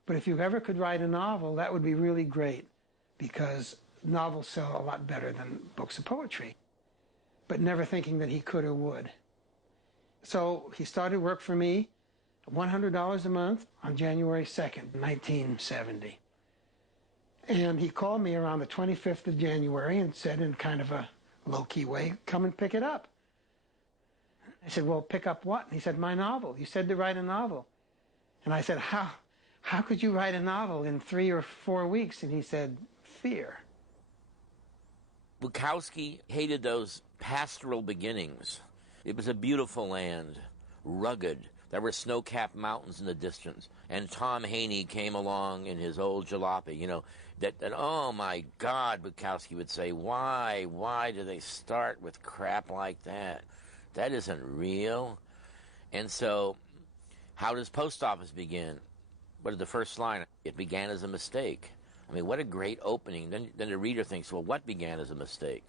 But if you ever could write a novel, that would be really great, because novels sell a lot better than books of poetry. But never thinking that he could or would. So he started work for me, $100 a month, on January 2nd, 1970. And he called me around the 25th of January and said, in kind of a low-key way, come and pick it up. I said, well, pick up what? And he said, my novel. You said to write a novel. And I said, how could you write a novel in 3 or 4 weeks? And he said, fear. Bukowski hated those pastoral beginnings. It was a beautiful land, rugged. There were snow-capped mountains in the distance. And Tom Haney came along in his old jalopy, you know, that oh my God, Bukowski would say, why do they start with crap like that? That isn't real. And so, how does Post Office begin? What is the first line? It began as a mistake. I mean, what a great opening. Then the reader thinks, well, what began as a mistake?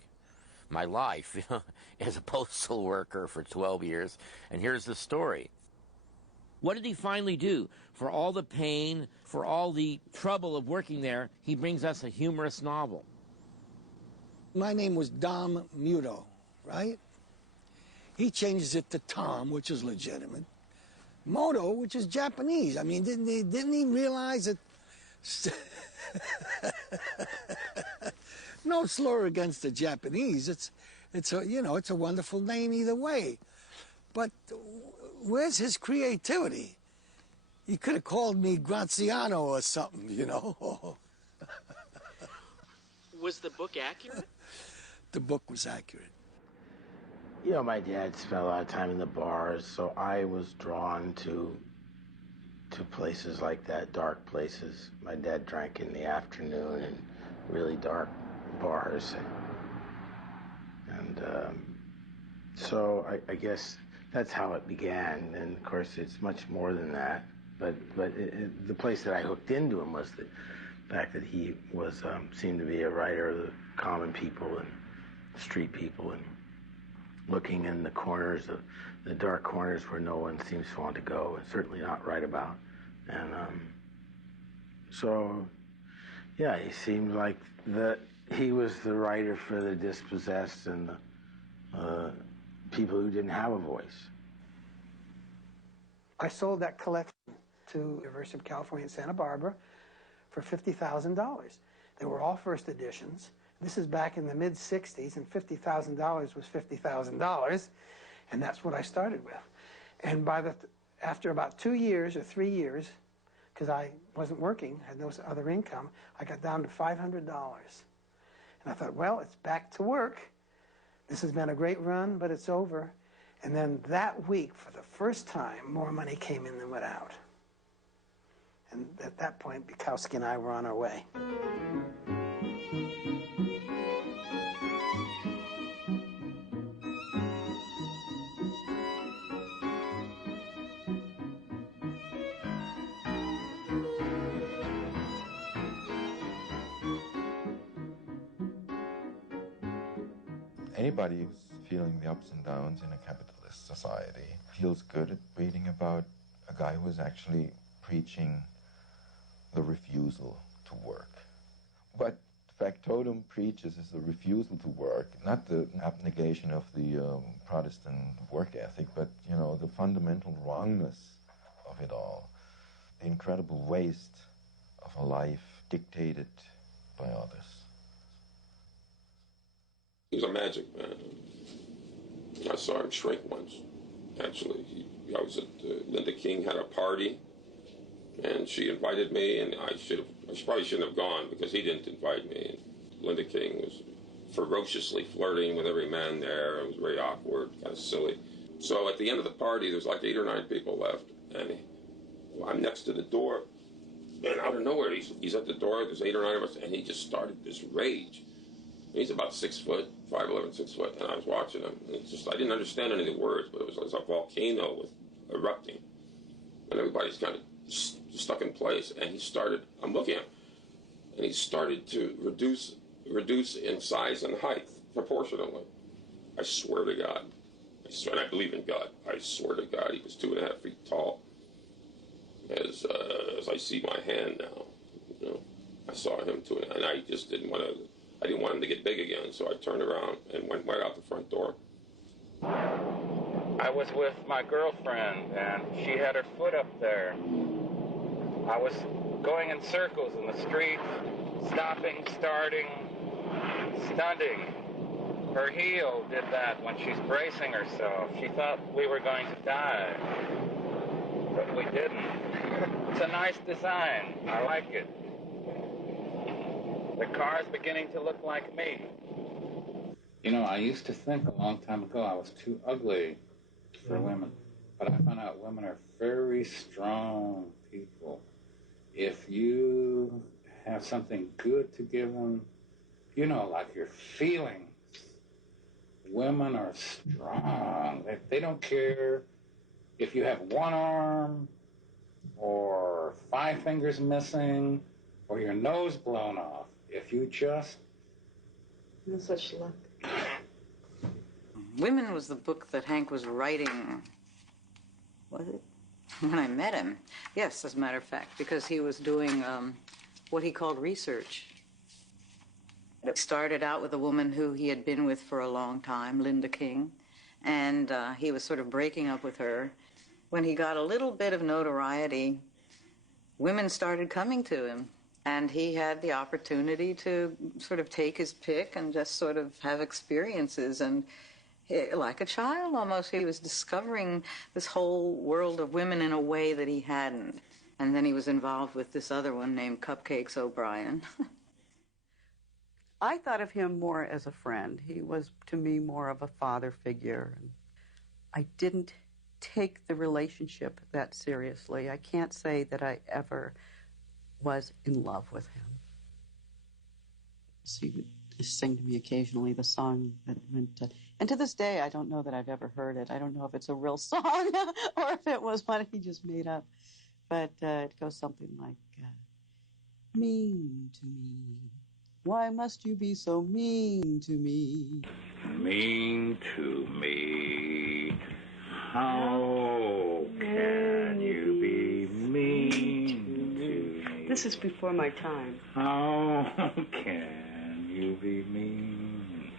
My life, you know, as a postal worker for 12 years. And here's the story. What did he finally do? For all the pain, for all the trouble of working there, he brings us a humorous novel. My name was Dom Muto, right? He changes it to Tom, which is legitimate. Moto, which is Japanese. I mean, didn't he realize that? No slur against the Japanese. It's a wonderful name either way. But where's his creativity? He could have called me Graziano or something, you know. Was the book accurate? The book was accurate. You know, my dad spent a lot of time in the bars, so I was drawn to places like that, dark places. My dad drank in the afternoon in really dark bars. And so I guess that's how it began. And of course, it's much more than that. But the place that I hooked into him was the fact that he was seemed to be a writer of the common people and street people, and looking in the corners of the dark corners where no one seems to want to go, and certainly not write about. And so, yeah, he seemed like he was the writer for the dispossessed and the people who didn't have a voice. I sold that collection to the University of California at Santa Barbara for $50,000. They were all first editions. This is back in the mid-'60s, and $50,000 was $50,000, and that's what I started with. And after about 2 years or 3 years, because I wasn't working, had no other income, I got down to $500. And I thought, well, it's back to work. This has been a great run, but it's over. And then that week, for the first time, more money came in than went out. And at that point, Bukowski and I were on our way. Anybody who's feeling the ups and downs in a capitalist society feels good at reading about a guy who is actually preaching the refusal to work. What factotum preaches is the refusal to work, not the abnegation of the Protestant work ethic, but, you know, the fundamental wrongness of it all, the incredible waste of a life dictated by others. He was a magic man. I saw him shrink once, actually. I was at Linda King had a party, and she invited me, and I probably shouldn't have gone because he didn't invite me. And Linda King was ferociously flirting with every man there. It was very awkward, kind of silly. So at the end of the party, there's like 8 or 9 people left, and I'm next to the door, and out of nowhere, he's at the door. There's 8 or 9 of us, and he just started this rage. He's about 6 foot, 5'11", 6 foot, and I was watching him. And it's just, I didn't understand any of the words, but it was like a volcano erupting. And everybody's kind of stuck in place. And he started, I'm looking at him, and he started to reduce in size and height proportionally. I swear to God. And I believe in God. I swear to God, he was 2.5 feet tall. As I see my hand now, you know, I saw him and I just didn't want him to get big again, so I turned around and went right out the front door. I was with my girlfriend, and she had her foot up there. I was going in circles in the street, stopping, starting, stunting. Her heel did that when she's bracing herself. She thought we were going to die, but we didn't. It's a nice design. I like it. The car's beginning to look like me. You know, I used to think a long time ago I was too ugly for women. But I found out women are very strong people. If you have something good to give them, you know, like your feelings, women are strong. They don't care if you have 1 arm or 5 fingers missing or your nose blown off. If you just... No such luck. Women was the book that Hank was writing, was it? When I met him. Yes, as a matter of fact, because he was doing what he called research. It started out with a woman who he had been with for a long time, Linda King, and he was sort of breaking up with her. When he got a little bit of notoriety, women started coming to him. And he had the opportunity to sort of take his pick and just sort of have experiences. And like a child almost, he was discovering this whole world of women in a way that he hadn't. And then he was involved with this other one named Cupcakes O'Brien. I thought of him more as a friend. He was, to me, more of a father figure. I didn't take the relationship that seriously. I can't say that I ever was in love with him. He would sing to me occasionally the song that went to, and to this day I don't know that I've ever heard it. I don't know if it's a real song or if it was one he just made up, but it goes something like, mean to me, why must you be so mean to me? Mean to me, how can you be mean? This is before my time. How can you be mean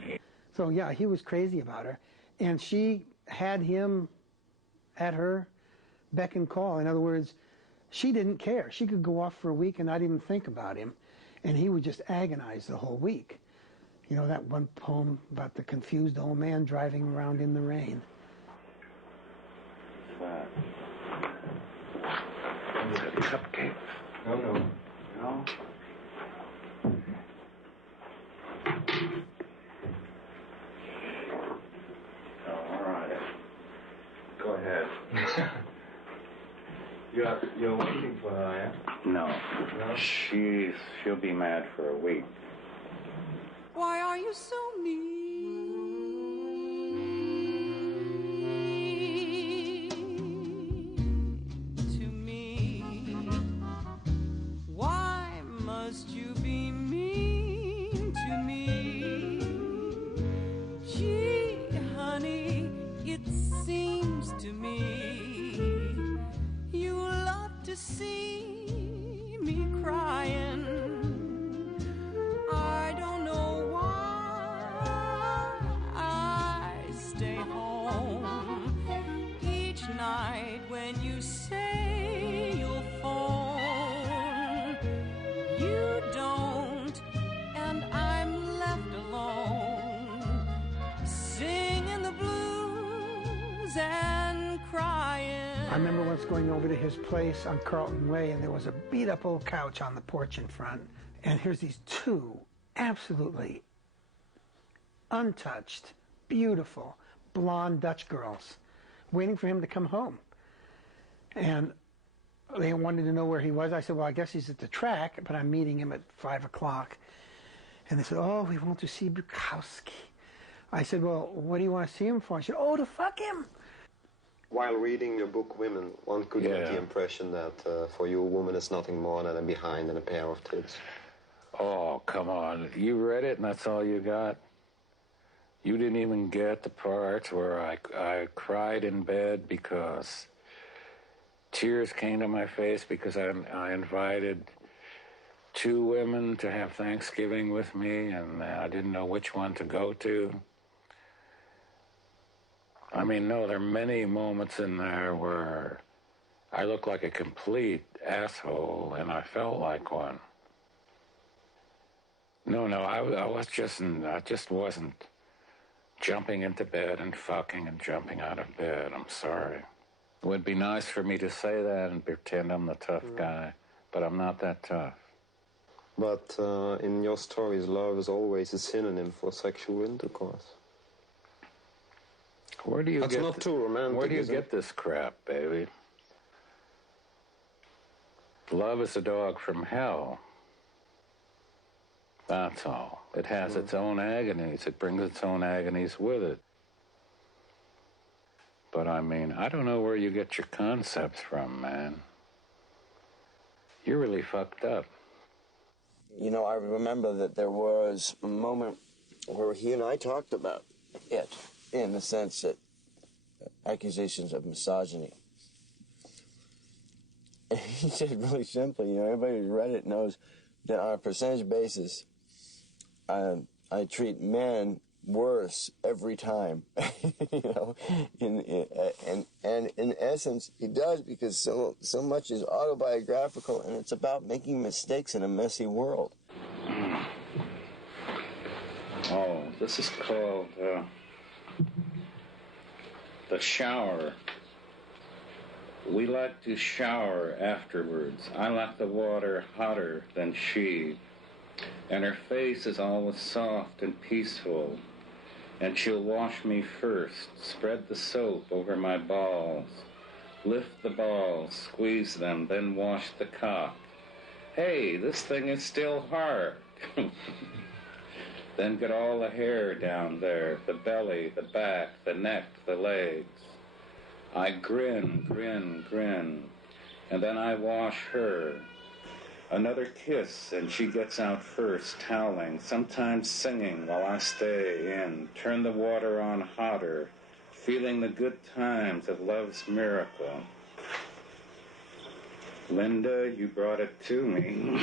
to me? So yeah, he was crazy about her, and she had him at her beck and call. In other words, she didn't care. She could go off for a week and not even think about him, and he would just agonize the whole week. You know, that one poem about the confused old man driving around in the rain. Is it cupcake? No. No? Oh, all right. Go ahead. You're waiting for her, yeah? No. No? She'll be mad for a week. Why are you so mean to me? Why must you be mean to me? Gee, honey, it seems to me you love to see me crying. I don't know why I stay home each night when you say you'll phone. You don't, and I'm left alone, singing the blues and crying. I remember once going over to his place on Carlton Way, and there was a beat-up old couch on the porch in front, and here's these two absolutely untouched, beautiful, blonde Dutch girls waiting for him to come home. And they wanted to know where he was. I said, well, I guess he's at the track, but I'm meeting him at 5 o'clock. And they said, oh, we want to see Bukowski. I said, well, what do you want to see him for? I said, oh, to fuck him. While reading your book, Women, one could get the impression that for you, a woman is nothing more than a behind and a pair of tits. Oh, come on. You read it and that's all you got? You didn't even get the part where I cried in bed because tears came to my face because I invited two women to have Thanksgiving with me, and I didn't know which one to go to. I mean, no, there are many moments in there where I look like a complete asshole, and I felt like one. No, I just wasn't jumping into bed and fucking and jumping out of bed. I'm sorry. It would be nice for me to say that and pretend I'm the tough guy, but I'm not that tough. But in your stories, love is always a synonym for sexual intercourse. Where do you That's get not too romantic, Where do you is it? get this crap, baby? Love is a dog from hell. That's all. It has its own agonies. It brings its own agonies with it. But I mean, I don't know where you get your concepts from, man. You're really fucked up. You know, I remember that there was a moment where he and I talked about it, in the sense that accusations of misogyny. And he said really simply, you know, everybody who's read it knows that on a percentage basis, I treat men worse every time. You know, and in essence, he does, because so much is autobiographical, and it's about making mistakes in a messy world. Oh, this is called the shower. We like to shower afterwards. I like the water hotter than she. And her face is always soft and peaceful. And she'll wash me first, spread the soap over my balls, lift the balls, squeeze them, then wash the cock. Hey, this thing is still hard. Then get all the hair down there, the belly, the back, the neck, the legs. I grin, grin, grin, and then I wash her. Another kiss, and she gets out first, toweling, sometimes singing while I stay in. Turn the water on hotter, feeling the good times of love's miracle. Linda, you brought it to me.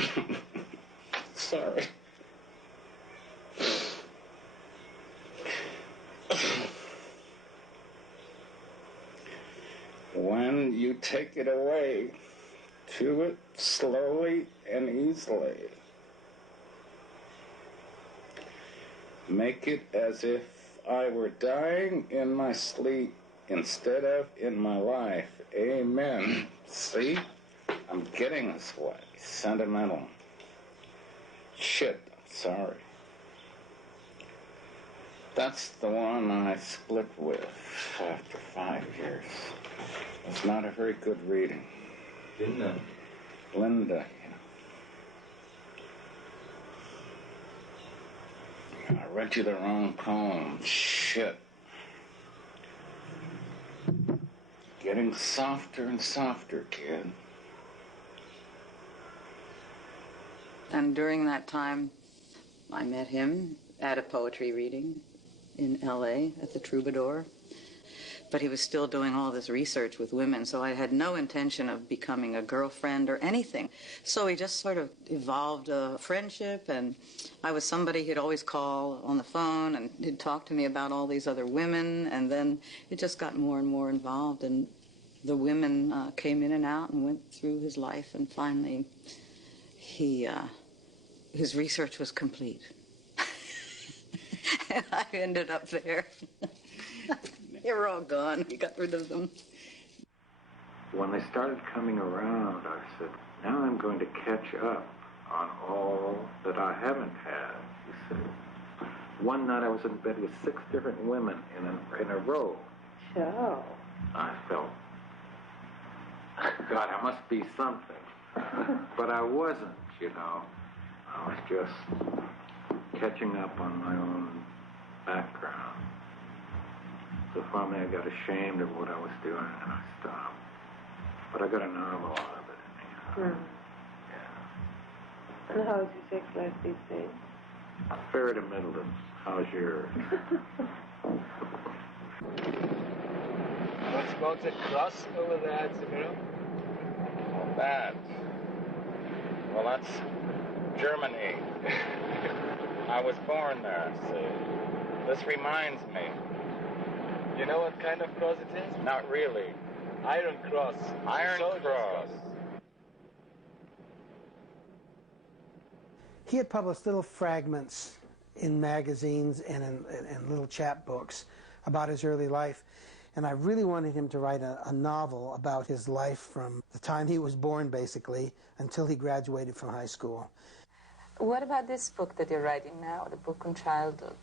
Sorry. When you take it away, chew it slowly and easily. Make it as if I were dying in my sleep instead of in my life. Amen. See? I'm getting this way. Sentimental. Shit, I'm sorry. That's the one I split with after 5 years. It's not a very good reading. Linda, yeah. I read you the wrong poem. Shit. Getting softer and softer, kid. And during that time, I met him at a poetry reading in LA at the Troubadour. But he was still doing all this research with women, so I had no intention of becoming a girlfriend or anything. So we just sort of evolved a friendship, and I was somebody he'd always call on the phone, and he'd talk to me about all these other women, and then it just got more and more involved, and the women came in and out and went through his life, and finally his research was complete. And I ended up there. They were all gone. He got rid of them. When they started coming around, I said, now I'm going to catch up on all that I haven't had, you see. One night I was in bed with 6 different women in a row. Yeah. I felt, God, I must be something. But I wasn't, you know. I was just catching up on my own background. So finally I got ashamed of what I was doing and I stopped. But I got a novel out of it anyhow. Yeah. And how's your sex life these days? Fair to middling. How's yours? What's about the cross over there at the middle? Well, that. Well, that's Germany. I was born there, see. This reminds me. You know what kind of cross it is? Not really. Iron Cross. Iron Cross. He had published little fragments in magazines and in little chapbooks about his early life. And I really wanted him to write a novel about his life from the time he was born, basically, until he graduated from high school. What about this book that you're writing now, the book on childhood?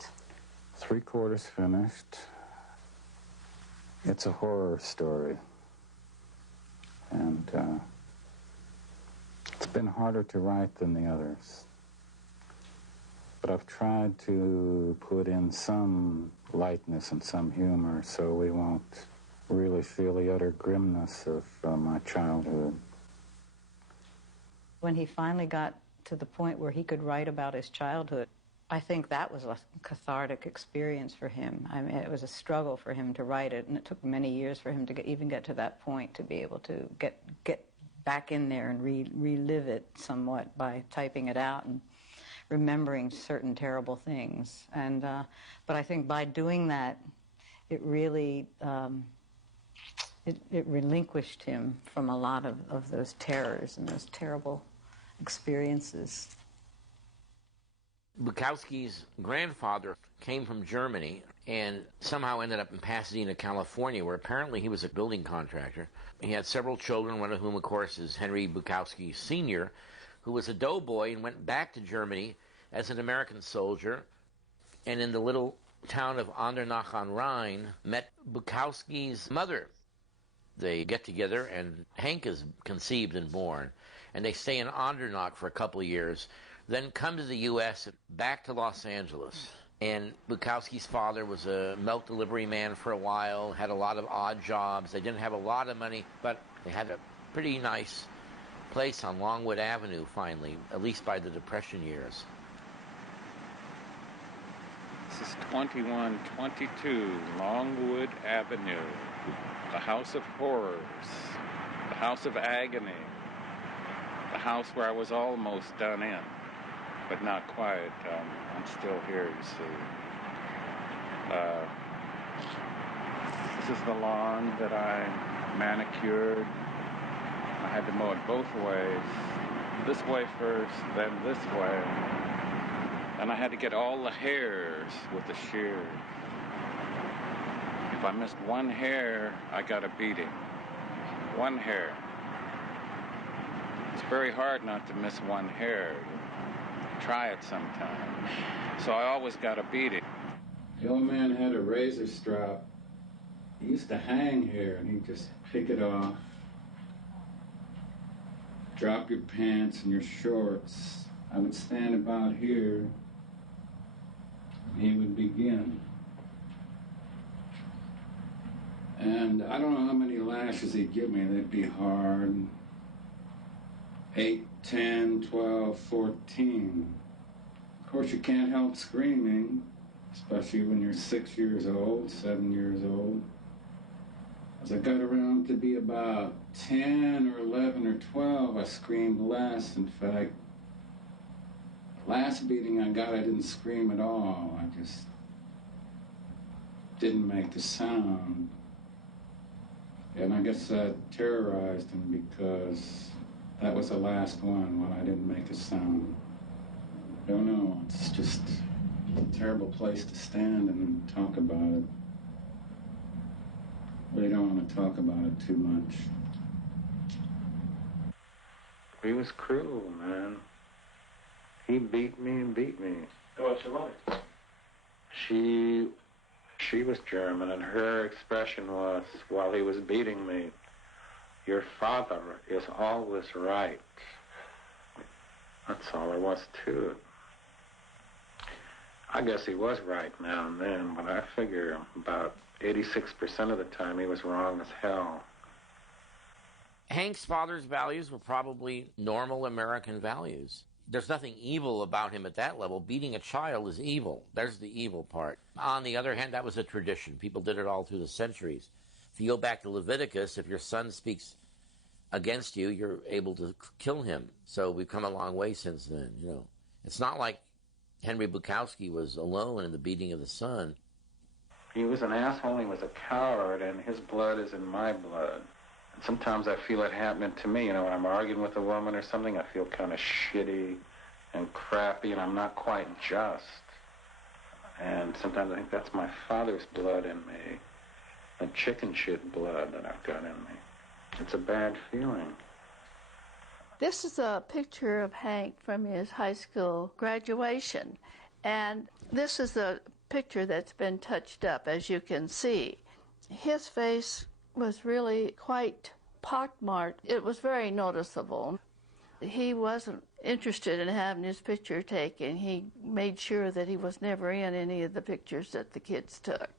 3/4 finished. It's a horror story. And it's been harder to write than the others. But I've tried to put in some lightness and some humor so we won't really feel the utter grimness of my childhood. When he finally got to the point where he could write about his childhood, I think that was a cathartic experience for him. I mean, it was a struggle for him to write it, and it took many years for him to even get to that point, to be able to get back in there and relive it somewhat by typing it out and remembering certain terrible things. And but I think by doing that, it really it relinquished him from a lot of those terrors and those terrible experiences. Bukowski's grandfather came from Germany and somehow ended up in Pasadena, California, where apparently he was a building contractor. He had several children, one of whom, of course, is Henry Bukowski Sr., who was a doughboy and went back to Germany as an American soldier, and in the little town of Andernach on Rhine met Bukowski's mother. They get together, and Hank is conceived and born, and they stay in Andernach for a couple of years, then come to the U.S., back to Los Angeles. And Bukowski's father was a milk delivery man for a while, had a lot of odd jobs. They didn't have a lot of money, but they had a pretty nice place on Longwood Avenue, finally, at least by the Depression years. This is 2122 Longwood Avenue, the house of horrors, the house of agony, the house where I was almost done in, but not quite. I'm still here, you see. This is the lawn that I manicured. I had to mow it both ways. This way first, then this way. And I had to get all the hairs with the shears. If I missed one hair, I got a beating. One hair. It's very hard not to miss one hair. Try it sometime. So I always got a beating. The old man had a razor strap. He used to hang here, and he'd just pick it off. Drop your pants and your shorts. I would stand about here, and he would begin. And I don't know how many lashes he'd give me. They'd be hard. 8, 10, 12, 14. Of course, you can't help screaming, especially when you're 6 years old, 7 years old. As I got around to be about 10 or 11 or 12, I screamed less. In fact, last beating I got, I didn't scream at all. I just didn't make the sound. And I guess that terrorized him because that was the last one when I didn't make a sound. I don't know, it's just a terrible place to stand and talk about it. Really don't want to talk about it too much. He was cruel, man. He beat me and beat me. What's your wife? She was German, and her expression was, while he was beating me, "Your father is always right." That's all there was to it. I guess he was right now and then, but I figure about 86% of the time he was wrong as hell. Hank's father's values were probably normal American values. There's nothing evil about him at that level. Beating a child is evil. There's the evil part. On the other hand, that was a tradition. People did it all through the centuries. If you go back to Leviticus, if your son speaks against you, you're able to kill him. So we've come a long way since then, you know. It's not like Henry Bukowski was alone in the beating of the son. He was an asshole, he was a coward, and his blood is in my blood. And sometimes I feel it happening to me, you know, when I'm arguing with a woman or something, I feel kind of shitty and crappy, and I'm not quite just. And sometimes I think that's my father's blood in me, the chicken shit blood that I've got in me. It's a bad feeling. This is a picture of Hank from his high school graduation, and this is a picture that's been touched up, as you can see. His face was really quite pockmarked. It was very noticeable. He wasn't interested in having his picture taken. He made sure that he was never in any of the pictures that the kids took.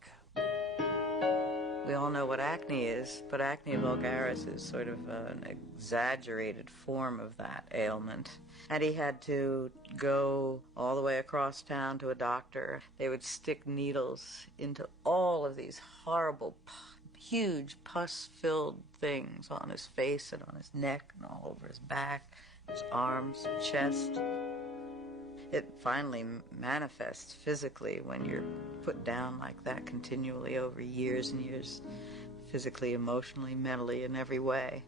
We all know what acne is, but acne vulgaris is sort of an exaggerated form of that ailment. And he had to go all the way across town to a doctor. They would stick needles into all of these horrible, huge pus-filled things on his face and on his neck and all over his back, his arms, chest. It finally manifests physically when you're put down like that continually over years and years, physically, emotionally, mentally, in every way.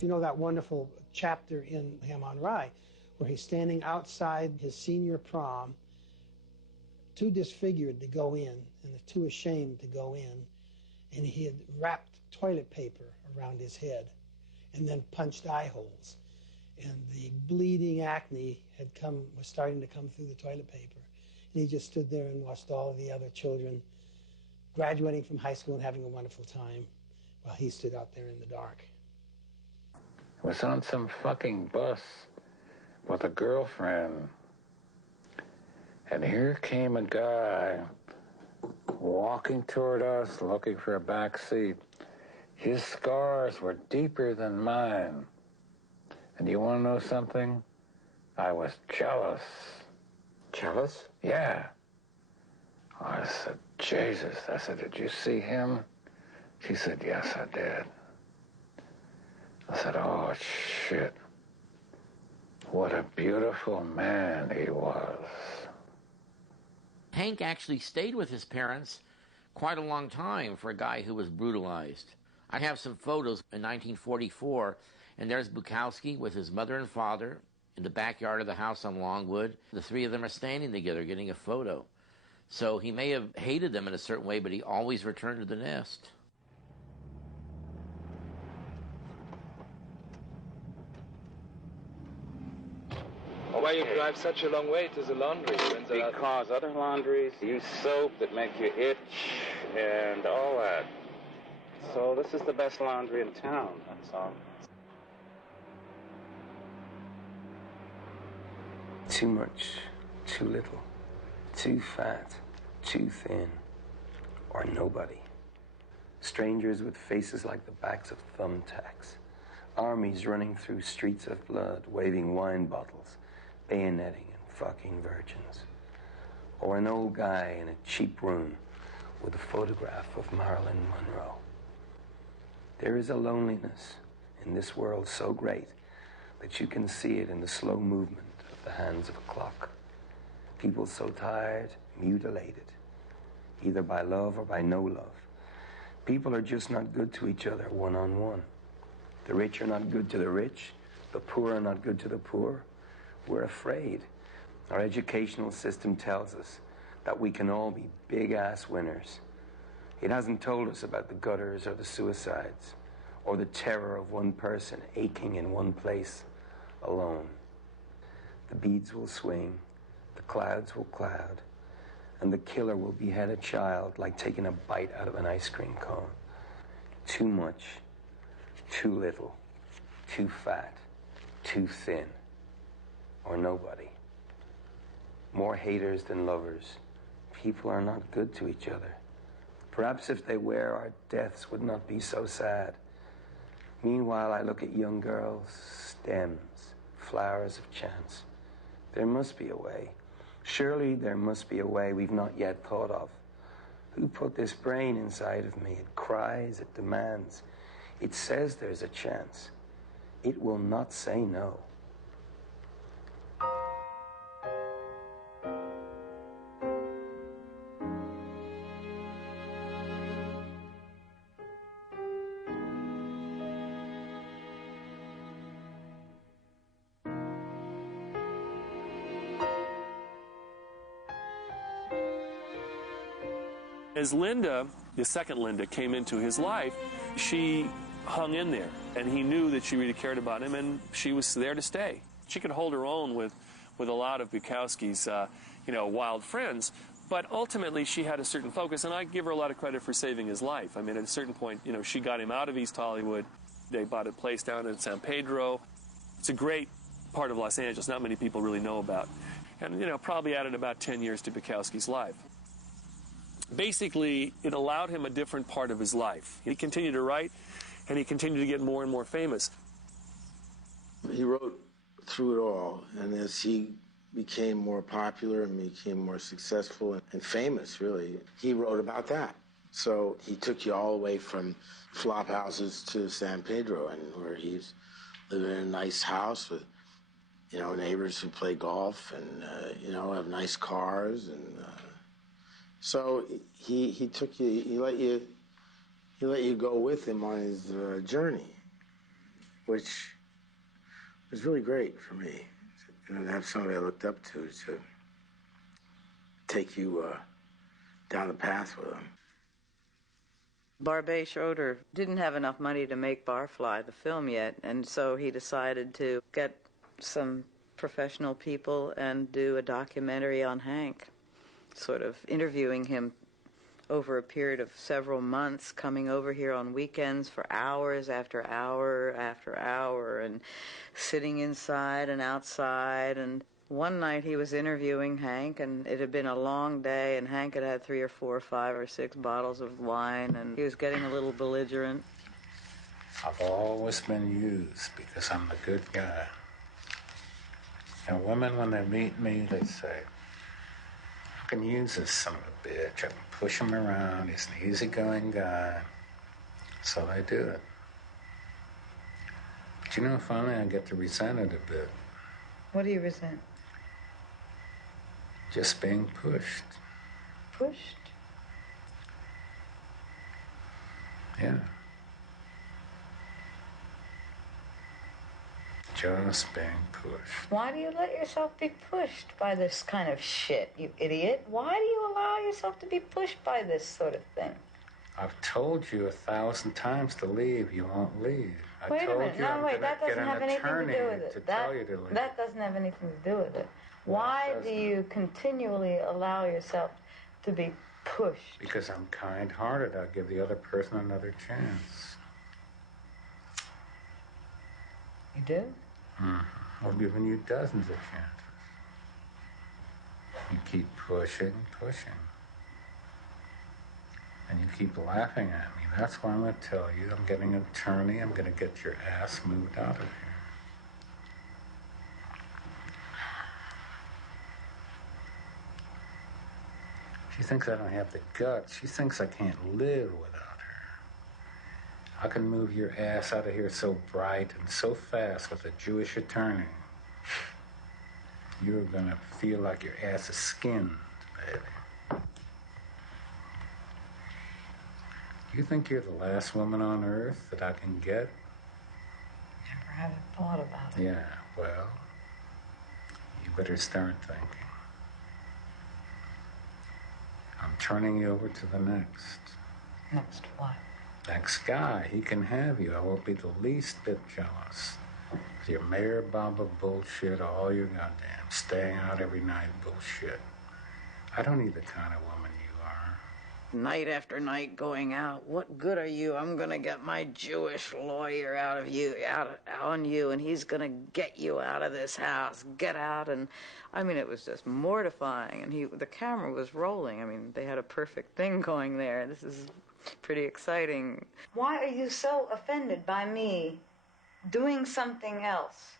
You know that wonderful chapter in Ham on Rye where he's standing outside his senior prom, too disfigured to go in and too ashamed to go in, and he had wrapped toilet paper around his head and then punched eye holes. And the bleeding acne was starting to come through the toilet paper. And he just stood there and watched all of the other children graduating from high school and having a wonderful time while he stood out there in the dark. I was on some fucking bus with a girlfriend, and here came a guy walking toward us looking for a back seat. His scars were deeper than mine. And you want to know something? I was jealous. Jealous? Yeah. I said, Jesus. I said, did you see him? She said, yes, I did. I said, oh, shit. What a beautiful man he was. Hank actually stayed with his parents quite a long time for a guy who was brutalized. I have some photos in 1944, and there's Bukowski with his mother and father in the backyard of the house on Longwood. The three of them are standing together getting a photo. So he may have hated them in a certain way, but he always returned to the nest. Away! why you drive such a long way to the laundry. Because other laundries use soap that make you itch and all that. So this is the best laundry in town, that's all. Too much, too little, too fat, too thin, or nobody. Strangers with faces like the backs of thumbtacks. Armies running through streets of blood, waving wine bottles, bayoneting and fucking virgins. Or an old guy in a cheap room with a photograph of Marilyn Monroe. There is a loneliness in this world so great that you can see it in the slow movement of the hands of a clock. People so tired, mutilated, either by love or by no love. People are just not good to each other one-on-one. The rich are not good to the rich. The poor are not good to the poor. We're afraid. Our educational system tells us that we can all be big-ass winners. It hasn't told us about the gutters or the suicides or the terror of one person aching in one place alone. The beads will swing, the clouds will cloud, and the killer will behead a child like taking a bite out of an ice cream cone. Too much, too little, too fat, too thin, or nobody. More haters than lovers. People are not good to each other. Perhaps if they were, our deaths would not be so sad. Meanwhile, I look at young girls, stems, flowers of chance. There must be a way. Surely there must be a way we've not yet thought of. Who put this brain inside of me? It cries, it demands. It says there's a chance. It will not say no. As Linda, the second Linda, came into his life, she hung in there, and he knew that she really cared about him, and she was there to stay. She could hold her own with a lot of Bukowski's, wild friends, but ultimately she had a certain focus, and I give her a lot of credit for saving his life. I mean, at a certain point, she got him out of East Hollywood. They bought a place down in San Pedro. It's a great part of Los Angeles, not many people really know about, and, probably added about 10 years to Bukowski's life. Basically, it allowed him a different part of his life. He continued to write, and he continued to get more and more famous. He wrote through it all, and as he became more popular and became more successful and famous, really, he wrote about that. So he took you all the way from flop houses to San Pedro, and where he's living in a nice house with, neighbors who play golf and, have nice cars, and so he took you, he let you go with him on his journey, which was really great for me. To have somebody I looked up to take you down the path with him. Barbet Schroeder didn't have enough money to make Barfly, the film, yet, and so he decided to get some professional people and do a documentary on Hank, sort of interviewing him over a period of several months, coming over here on weekends for hours after hour after hour, and sitting inside and outside. And one night he was interviewing Hank, and it had been a long day, and Hank had had 3 or 4 or 5 or 6 bottles of wine, and he was getting a little belligerent. I've always been used because I'm a good guy. And women, when they meet me, they say, I can use this son of a bitch. I can push him around. He's an easygoing guy. So I do it. But finally I get to resent it a bit. What do you resent? Just being pushed. Pushed? Yeah. Just being pushed. Why do you let yourself be pushed by this kind of shit, you idiot? Why do you allow yourself to be pushed by this sort of thing? I've told you 1,000 times to leave. You won't leave. Wait a minute. No, wait, that doesn't have anything to do with it. That doesn't have anything to do with it. Why do you continually allow yourself to be pushed? Because I'm kind-hearted. I'll give the other person another chance. You do? Mm-hmm. I've given you dozens of chances. You keep pushing, pushing. And you keep laughing at me. That's why I'm going to tell you I'm getting an attorney. I'm going to get your ass moved out of here. She thinks I don't have the guts. She thinks I can't live without her. I can move your ass out of here so bright and so fast with a Jewish attorney. You're going to feel like your ass is skinned, baby. You think you're the last woman on earth that I can get? Never haven't thought about it. Yeah, well, you better start thinking. I'm turning you over to the next. Next what? Next guy. He can have you. I won't be the least bit jealous. With your Mayor Baba bullshit, all your goddamn staying out every night bullshit. I don't need the kind of woman you are. Night after night going out. What good are you? I'm going to get my Jewish lawyer out on you, and he's going to get you out of this house. Get out. And I mean, it was just mortifying. And the camera was rolling. I mean, they had a perfect thing going there. This is pretty exciting. Why are you so offended by me doing something else?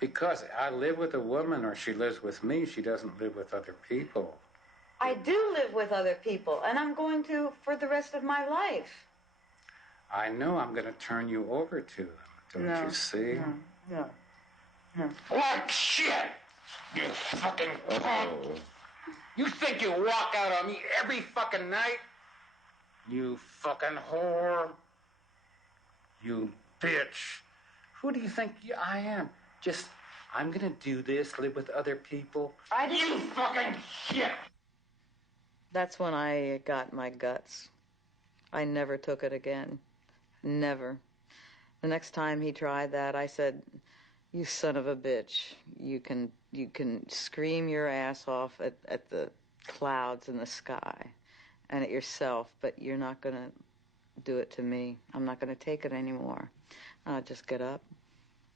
Because I live with a woman, or she lives with me. She doesn't live with other people. I do live with other people, and I'm going to for the rest of my life. I know I'm going to turn you over to them. Don't you see? No. What shit? You fucking punk! You think you walk out on me every fucking night? You fucking whore. You bitch. Who do you think I am? I'm going to do this, live with other people. You fucking shit! That's when I got my guts. I never took it again. Never. The next time he tried that, I said, "You son of a bitch. You can scream your ass off at the clouds in the sky and at yourself, but you're not going to do it to me. I'm not going to take it anymore." I'd just get up,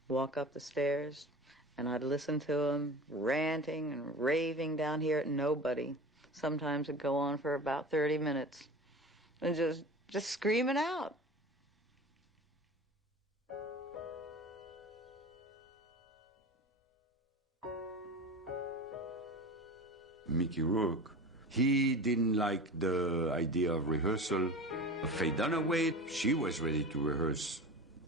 walk up the stairs, and I'd listen to him ranting and raving down here at nobody. Sometimes it'd go on for about 30 minutes and just screaming out. Mickey Rourke, he didn't like the idea of rehearsal. Faye Dunaway, she was ready to rehearse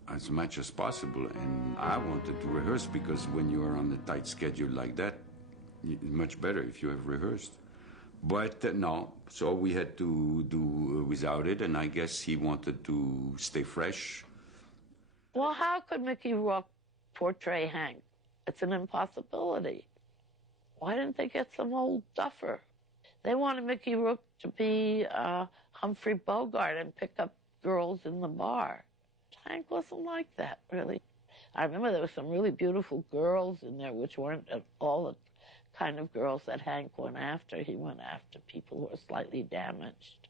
as much as possible, and I wanted to rehearse because when you are on a tight schedule like that, it's much better if you have rehearsed. But no, so we had to do without it, and I guess he wanted to stay fresh. Well, how could Mickey Rourke portray Hank? It's an impossibility. Why didn't they get some old duffer? They wanted Mickey Rourke to be Humphrey Bogart and pick up girls in the bar. Hank wasn't like that, really. I remember there were some really beautiful girls in there, which weren't at all the kind of girls that Hank went after. He went after people who were slightly damaged.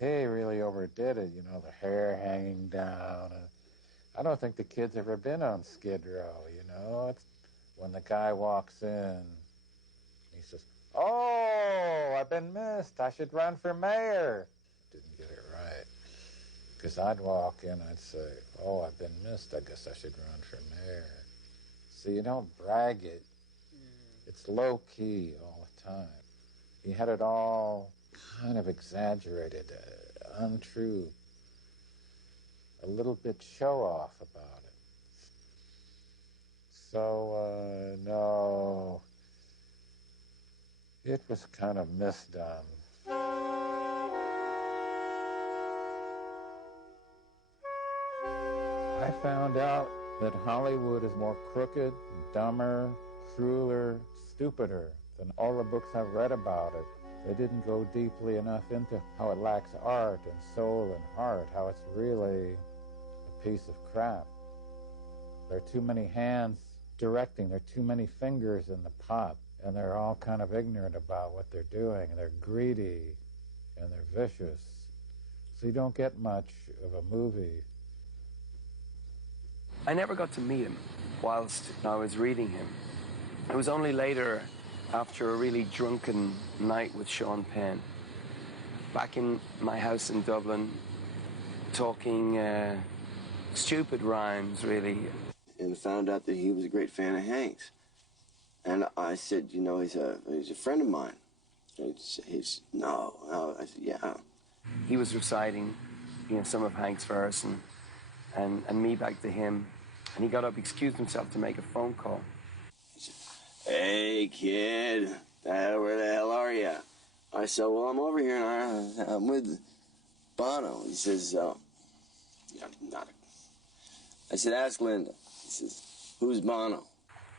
He really overdid it, the hair hanging down. I don't think the kid's ever been on Skid Row, It's when the guy walks in, he says, "Oh, I've been missed. I should run for mayor." Didn't get it right. Because I'd walk in, I'd say, "Oh, I've been missed. I guess I should run for mayor." So you don't brag it. It's low-key all the time. He had it all kind of exaggerated, untrue, a little bit show-off about it. So, no, it was kind of misdone. I found out that Hollywood is more crooked, dumber, crueler, stupider than all the books I've read about it. They didn't go deeply enough into how it lacks art and soul and heart, how it's really a piece of crap. There are too many hands directing. There are too many fingers in the pot, and they're all kind of ignorant about what they're doing. They're greedy, and they're vicious. So you don't get much of a movie. I never got to meet him whilst I was reading him. It was only later, after a really drunken night with Sean Penn, back in my house in Dublin, talking stupid rhymes, really. And found out that he was a great fan of Hank's. And I said, you know, he's a friend of mine. No. I said, yeah. He was reciting, you know, some of Hank's verse and me back to him. And he got up, excused himself to make a phone call. He said, hey, kid, where the hell are you? I said, well, I'm over here and I'm with Bono. He says, not. I said, ask Linda. He says, who's Bono?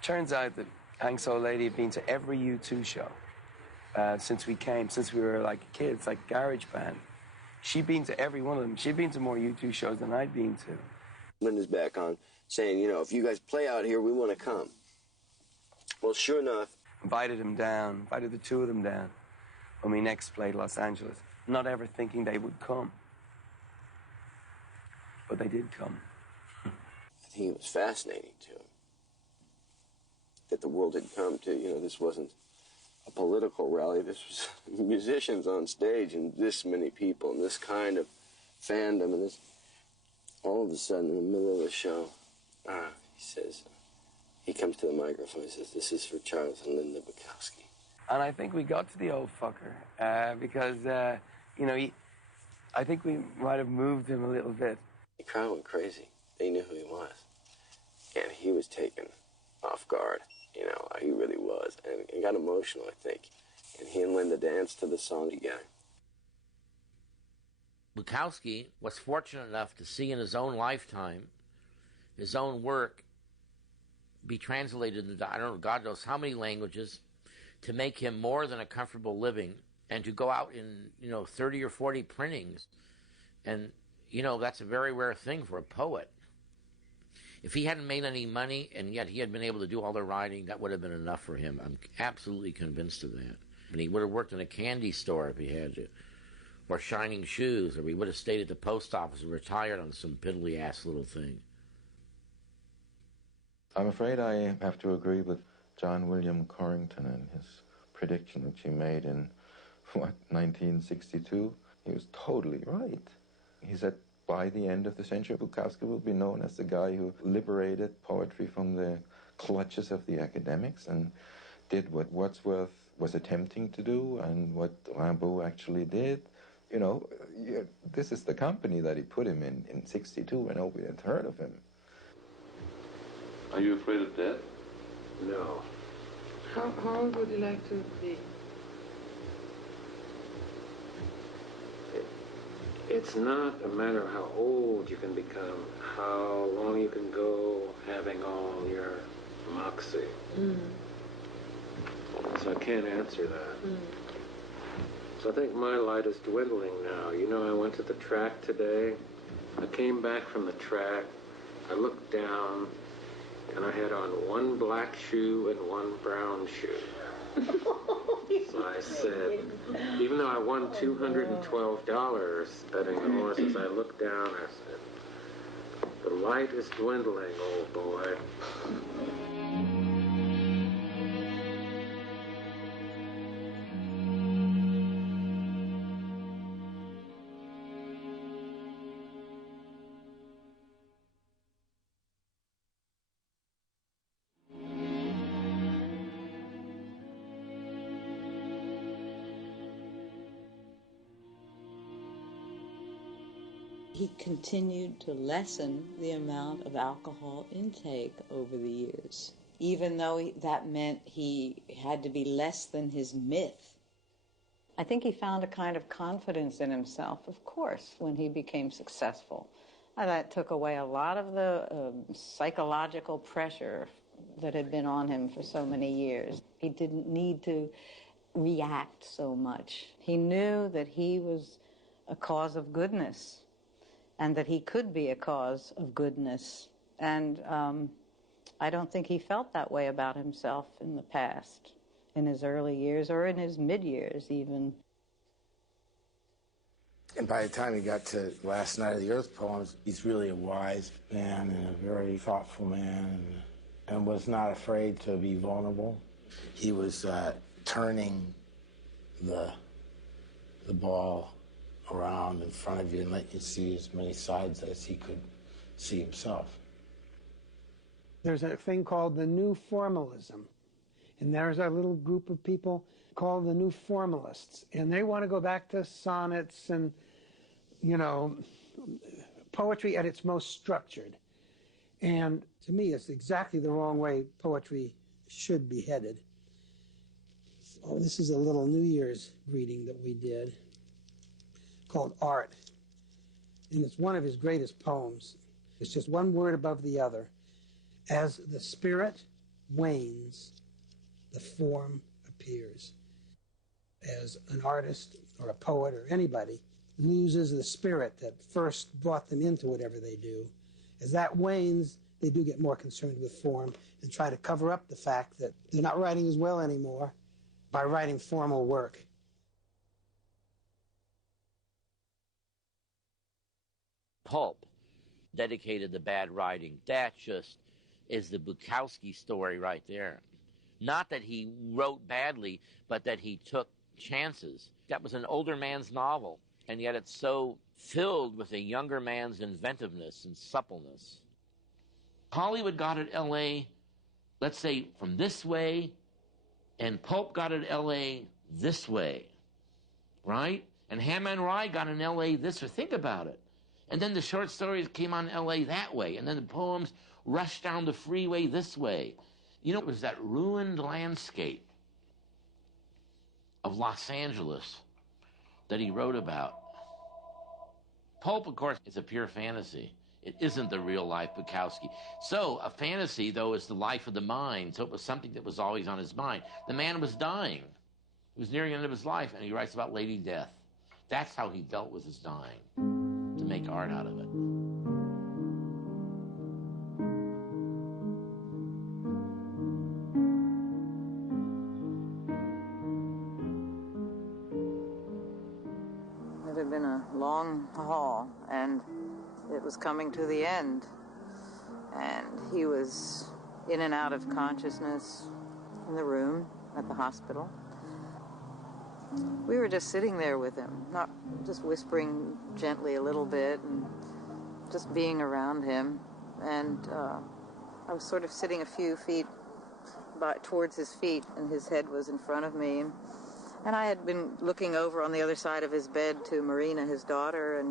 Turns out that Hank's old lady had been to every U2 show since we were like kids, like Garage Band. She'd been to every one of them. She'd been to more U2 shows than I'd been to. Linda's back on, saying, you know, if you guys play out here, we want to come. Well, sure enough. Invited the two of them down when we next played Los Angeles, not ever thinking they would come. But they did come. I think it was fascinating to him that the world had come to, you know, this wasn't a political rally. This was musicians on stage and this many people and this kind of fandom. And this, all of a sudden, in the middle of the show, he says, he comes to the microphone and says, this is for Charles and Linda Bukowski. And I think we got to the old fucker because, you know, I think we might have moved him a little bit. The crowd went crazy. They knew who he was. And he was taken off guard. You know, he really was. And it got emotional, I think. And he and Linda danced to the song together. Bukowski was fortunate enough to see in his own lifetime his own work be translated into, I don't know, God knows how many languages, to make him more than a comfortable living, and to go out in, you know, 30 or 40 printings. And, you know, that's a very rare thing for a poet. If he hadn't made any money, and yet he had been able to do all the writing, that would have been enough for him. I'm absolutely convinced of that. And he would have worked in a candy store if he had to, or shining shoes, or he would have stayed at the post office and retired on some piddly-ass little thing. I'm afraid I have to agree with John William Corrington and his prediction which he made in, 1962? He was totally right. He said, by the end of the century, Bukowski will be known as the guy who liberated poetry from the clutches of the academics and did what Wordsworth was attempting to do and what Rimbaud actually did. You know, this is the company that he put him in 62 when nobody had heard of him. Are you afraid of death? No. How old would you like to be? It's not a matter of how old you can become, how long you can go having all your moxie. So I can't answer that. So I think my light is dwindling now. You know, I went to the track today. I came back from the track. I looked down, and I had on one black shoe and one brown shoe. So I said, even though I won $212 betting the horses, I looked down, I said, the light is dwindling, old boy. He continued to lessen the amount of alcohol intake over the years, even though that meant he had to be less than his myth. I think he found a kind of confidence in himself, of course, when he became successful. And that took away a lot of the psychological pressure that had been on him for so many years. He didn't need to react so much. He knew that he was a cause of goodness. and that he could be a cause of goodness. And I don't think he felt that way about himself in the past, in his early years or in his mid-years even. And by the time he got to Last Night of the Earth poems, he's really a wise man and a very thoughtful man, and was not afraid to be vulnerable. He was turning the ball around in front of you and let you see as many sides as he could see himself. There's a thing called the New Formalism, and there's a little group of people called the New Formalists, and they want to go back to sonnets and, you know, poetry at its most structured. And to me, it's exactly the wrong way poetry should be headed. Oh, this is a little New Year's reading that we did called Art, and it's one of his greatest poems. It's just one word above the other. As the spirit wanes, the form appears. As an artist or a poet or anybody loses the spirit that first brought them into whatever they do, as that wanes, they do get more concerned with form and try to cover up the fact that they're not writing as well anymore by writing formal work. Pulp dedicated to bad writing. That just is the Bukowski story right there. Not that he wrote badly, but that he took chances. That was an older man's novel, and yet it's so filled with a younger man's inventiveness and suppleness. Hollywood got at L.A., let's say, from this way, and Pulp got at L.A. this way, right? And Hammond Rye got in L.A. this way. Think about it. And then the short stories came on L.A. that way, and then the poems rushed down the freeway this way. You know, it was that ruined landscape of Los Angeles that he wrote about. Pulp, of course, is a pure fantasy. It isn't the real life Bukowski. So a fantasy, though, is the life of the mind. So it was something that was always on his mind. The man was dying. He was nearing the end of his life, and he writes about Lady Death. That's how he dealt with his dying, to make art out of it. It had been a long haul, and it was coming to the end. And he was in and out of consciousness in the room at the hospital. We were just sitting there with him, not just whispering gently a little bit and just being around him. And I was sort of sitting a few feet towards his feet, and his head was in front of me. And I had been looking over on the other side of his bed to Marina, his daughter,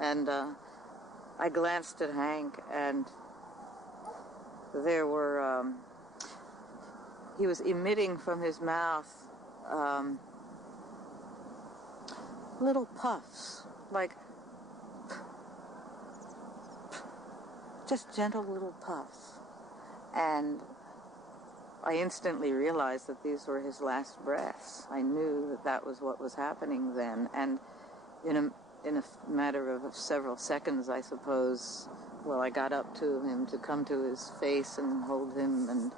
and I glanced at Hank, and there were, he was emitting from his mouth little puffs, like just gentle little puffs. And I instantly realized that these were his last breaths. I knew that that was what was happening then. And in a matter of several seconds, I suppose, well, I got up to him to come to his face and hold him, and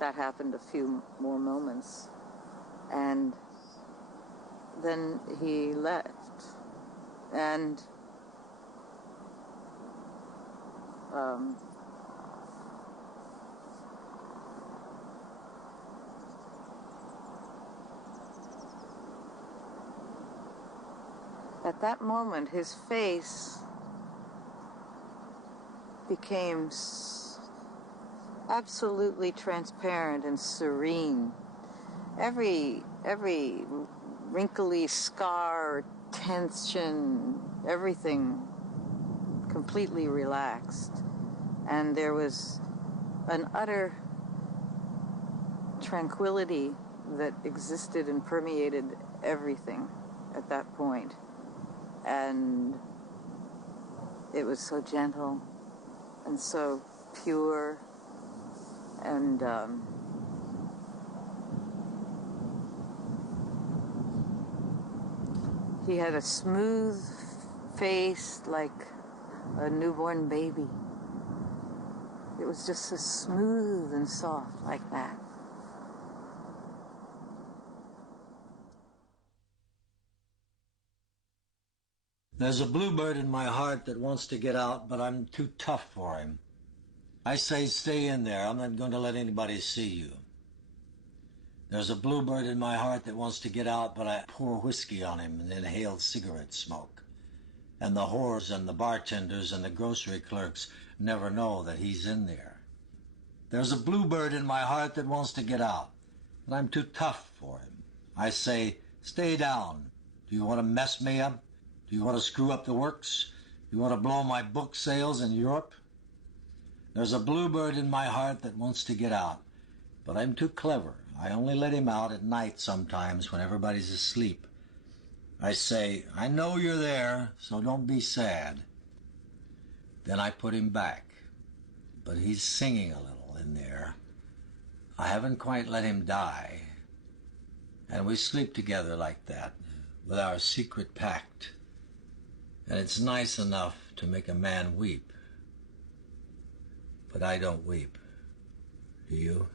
that happened a few more moments. And then he left. And at that moment, his face became absolutely transparent and serene. Every wrinkly scar, tension, everything completely relaxed. And there was an utter tranquility that existed and permeated everything at that point. And it was so gentle and so pure, and He had a smooth face like a newborn baby. It was just so smooth and soft like that. There's a bluebird in my heart that wants to get out, but I'm too tough for him. I say stay in there. I'm not going to let anybody see you. There's a bluebird in my heart that wants to get out, but I pour whiskey on him and inhale cigarette smoke. And the whores and the bartenders and the grocery clerks never know that he's in there. There's a bluebird in my heart that wants to get out, but I'm too tough for him. I say, stay down. Do you want to mess me up? Do you want to screw up the works? Do you want to blow my book sales in Europe? There's a bluebird in my heart that wants to get out, but I'm too clever. I only let him out at night sometimes when everybody's asleep. I say, I know you're there, so don't be sad. Then I put him back, but he's singing a little in there. I haven't quite let him die, and we sleep together like that, with our secret pact. And it's nice enough to make a man weep. But I don't weep. Do you?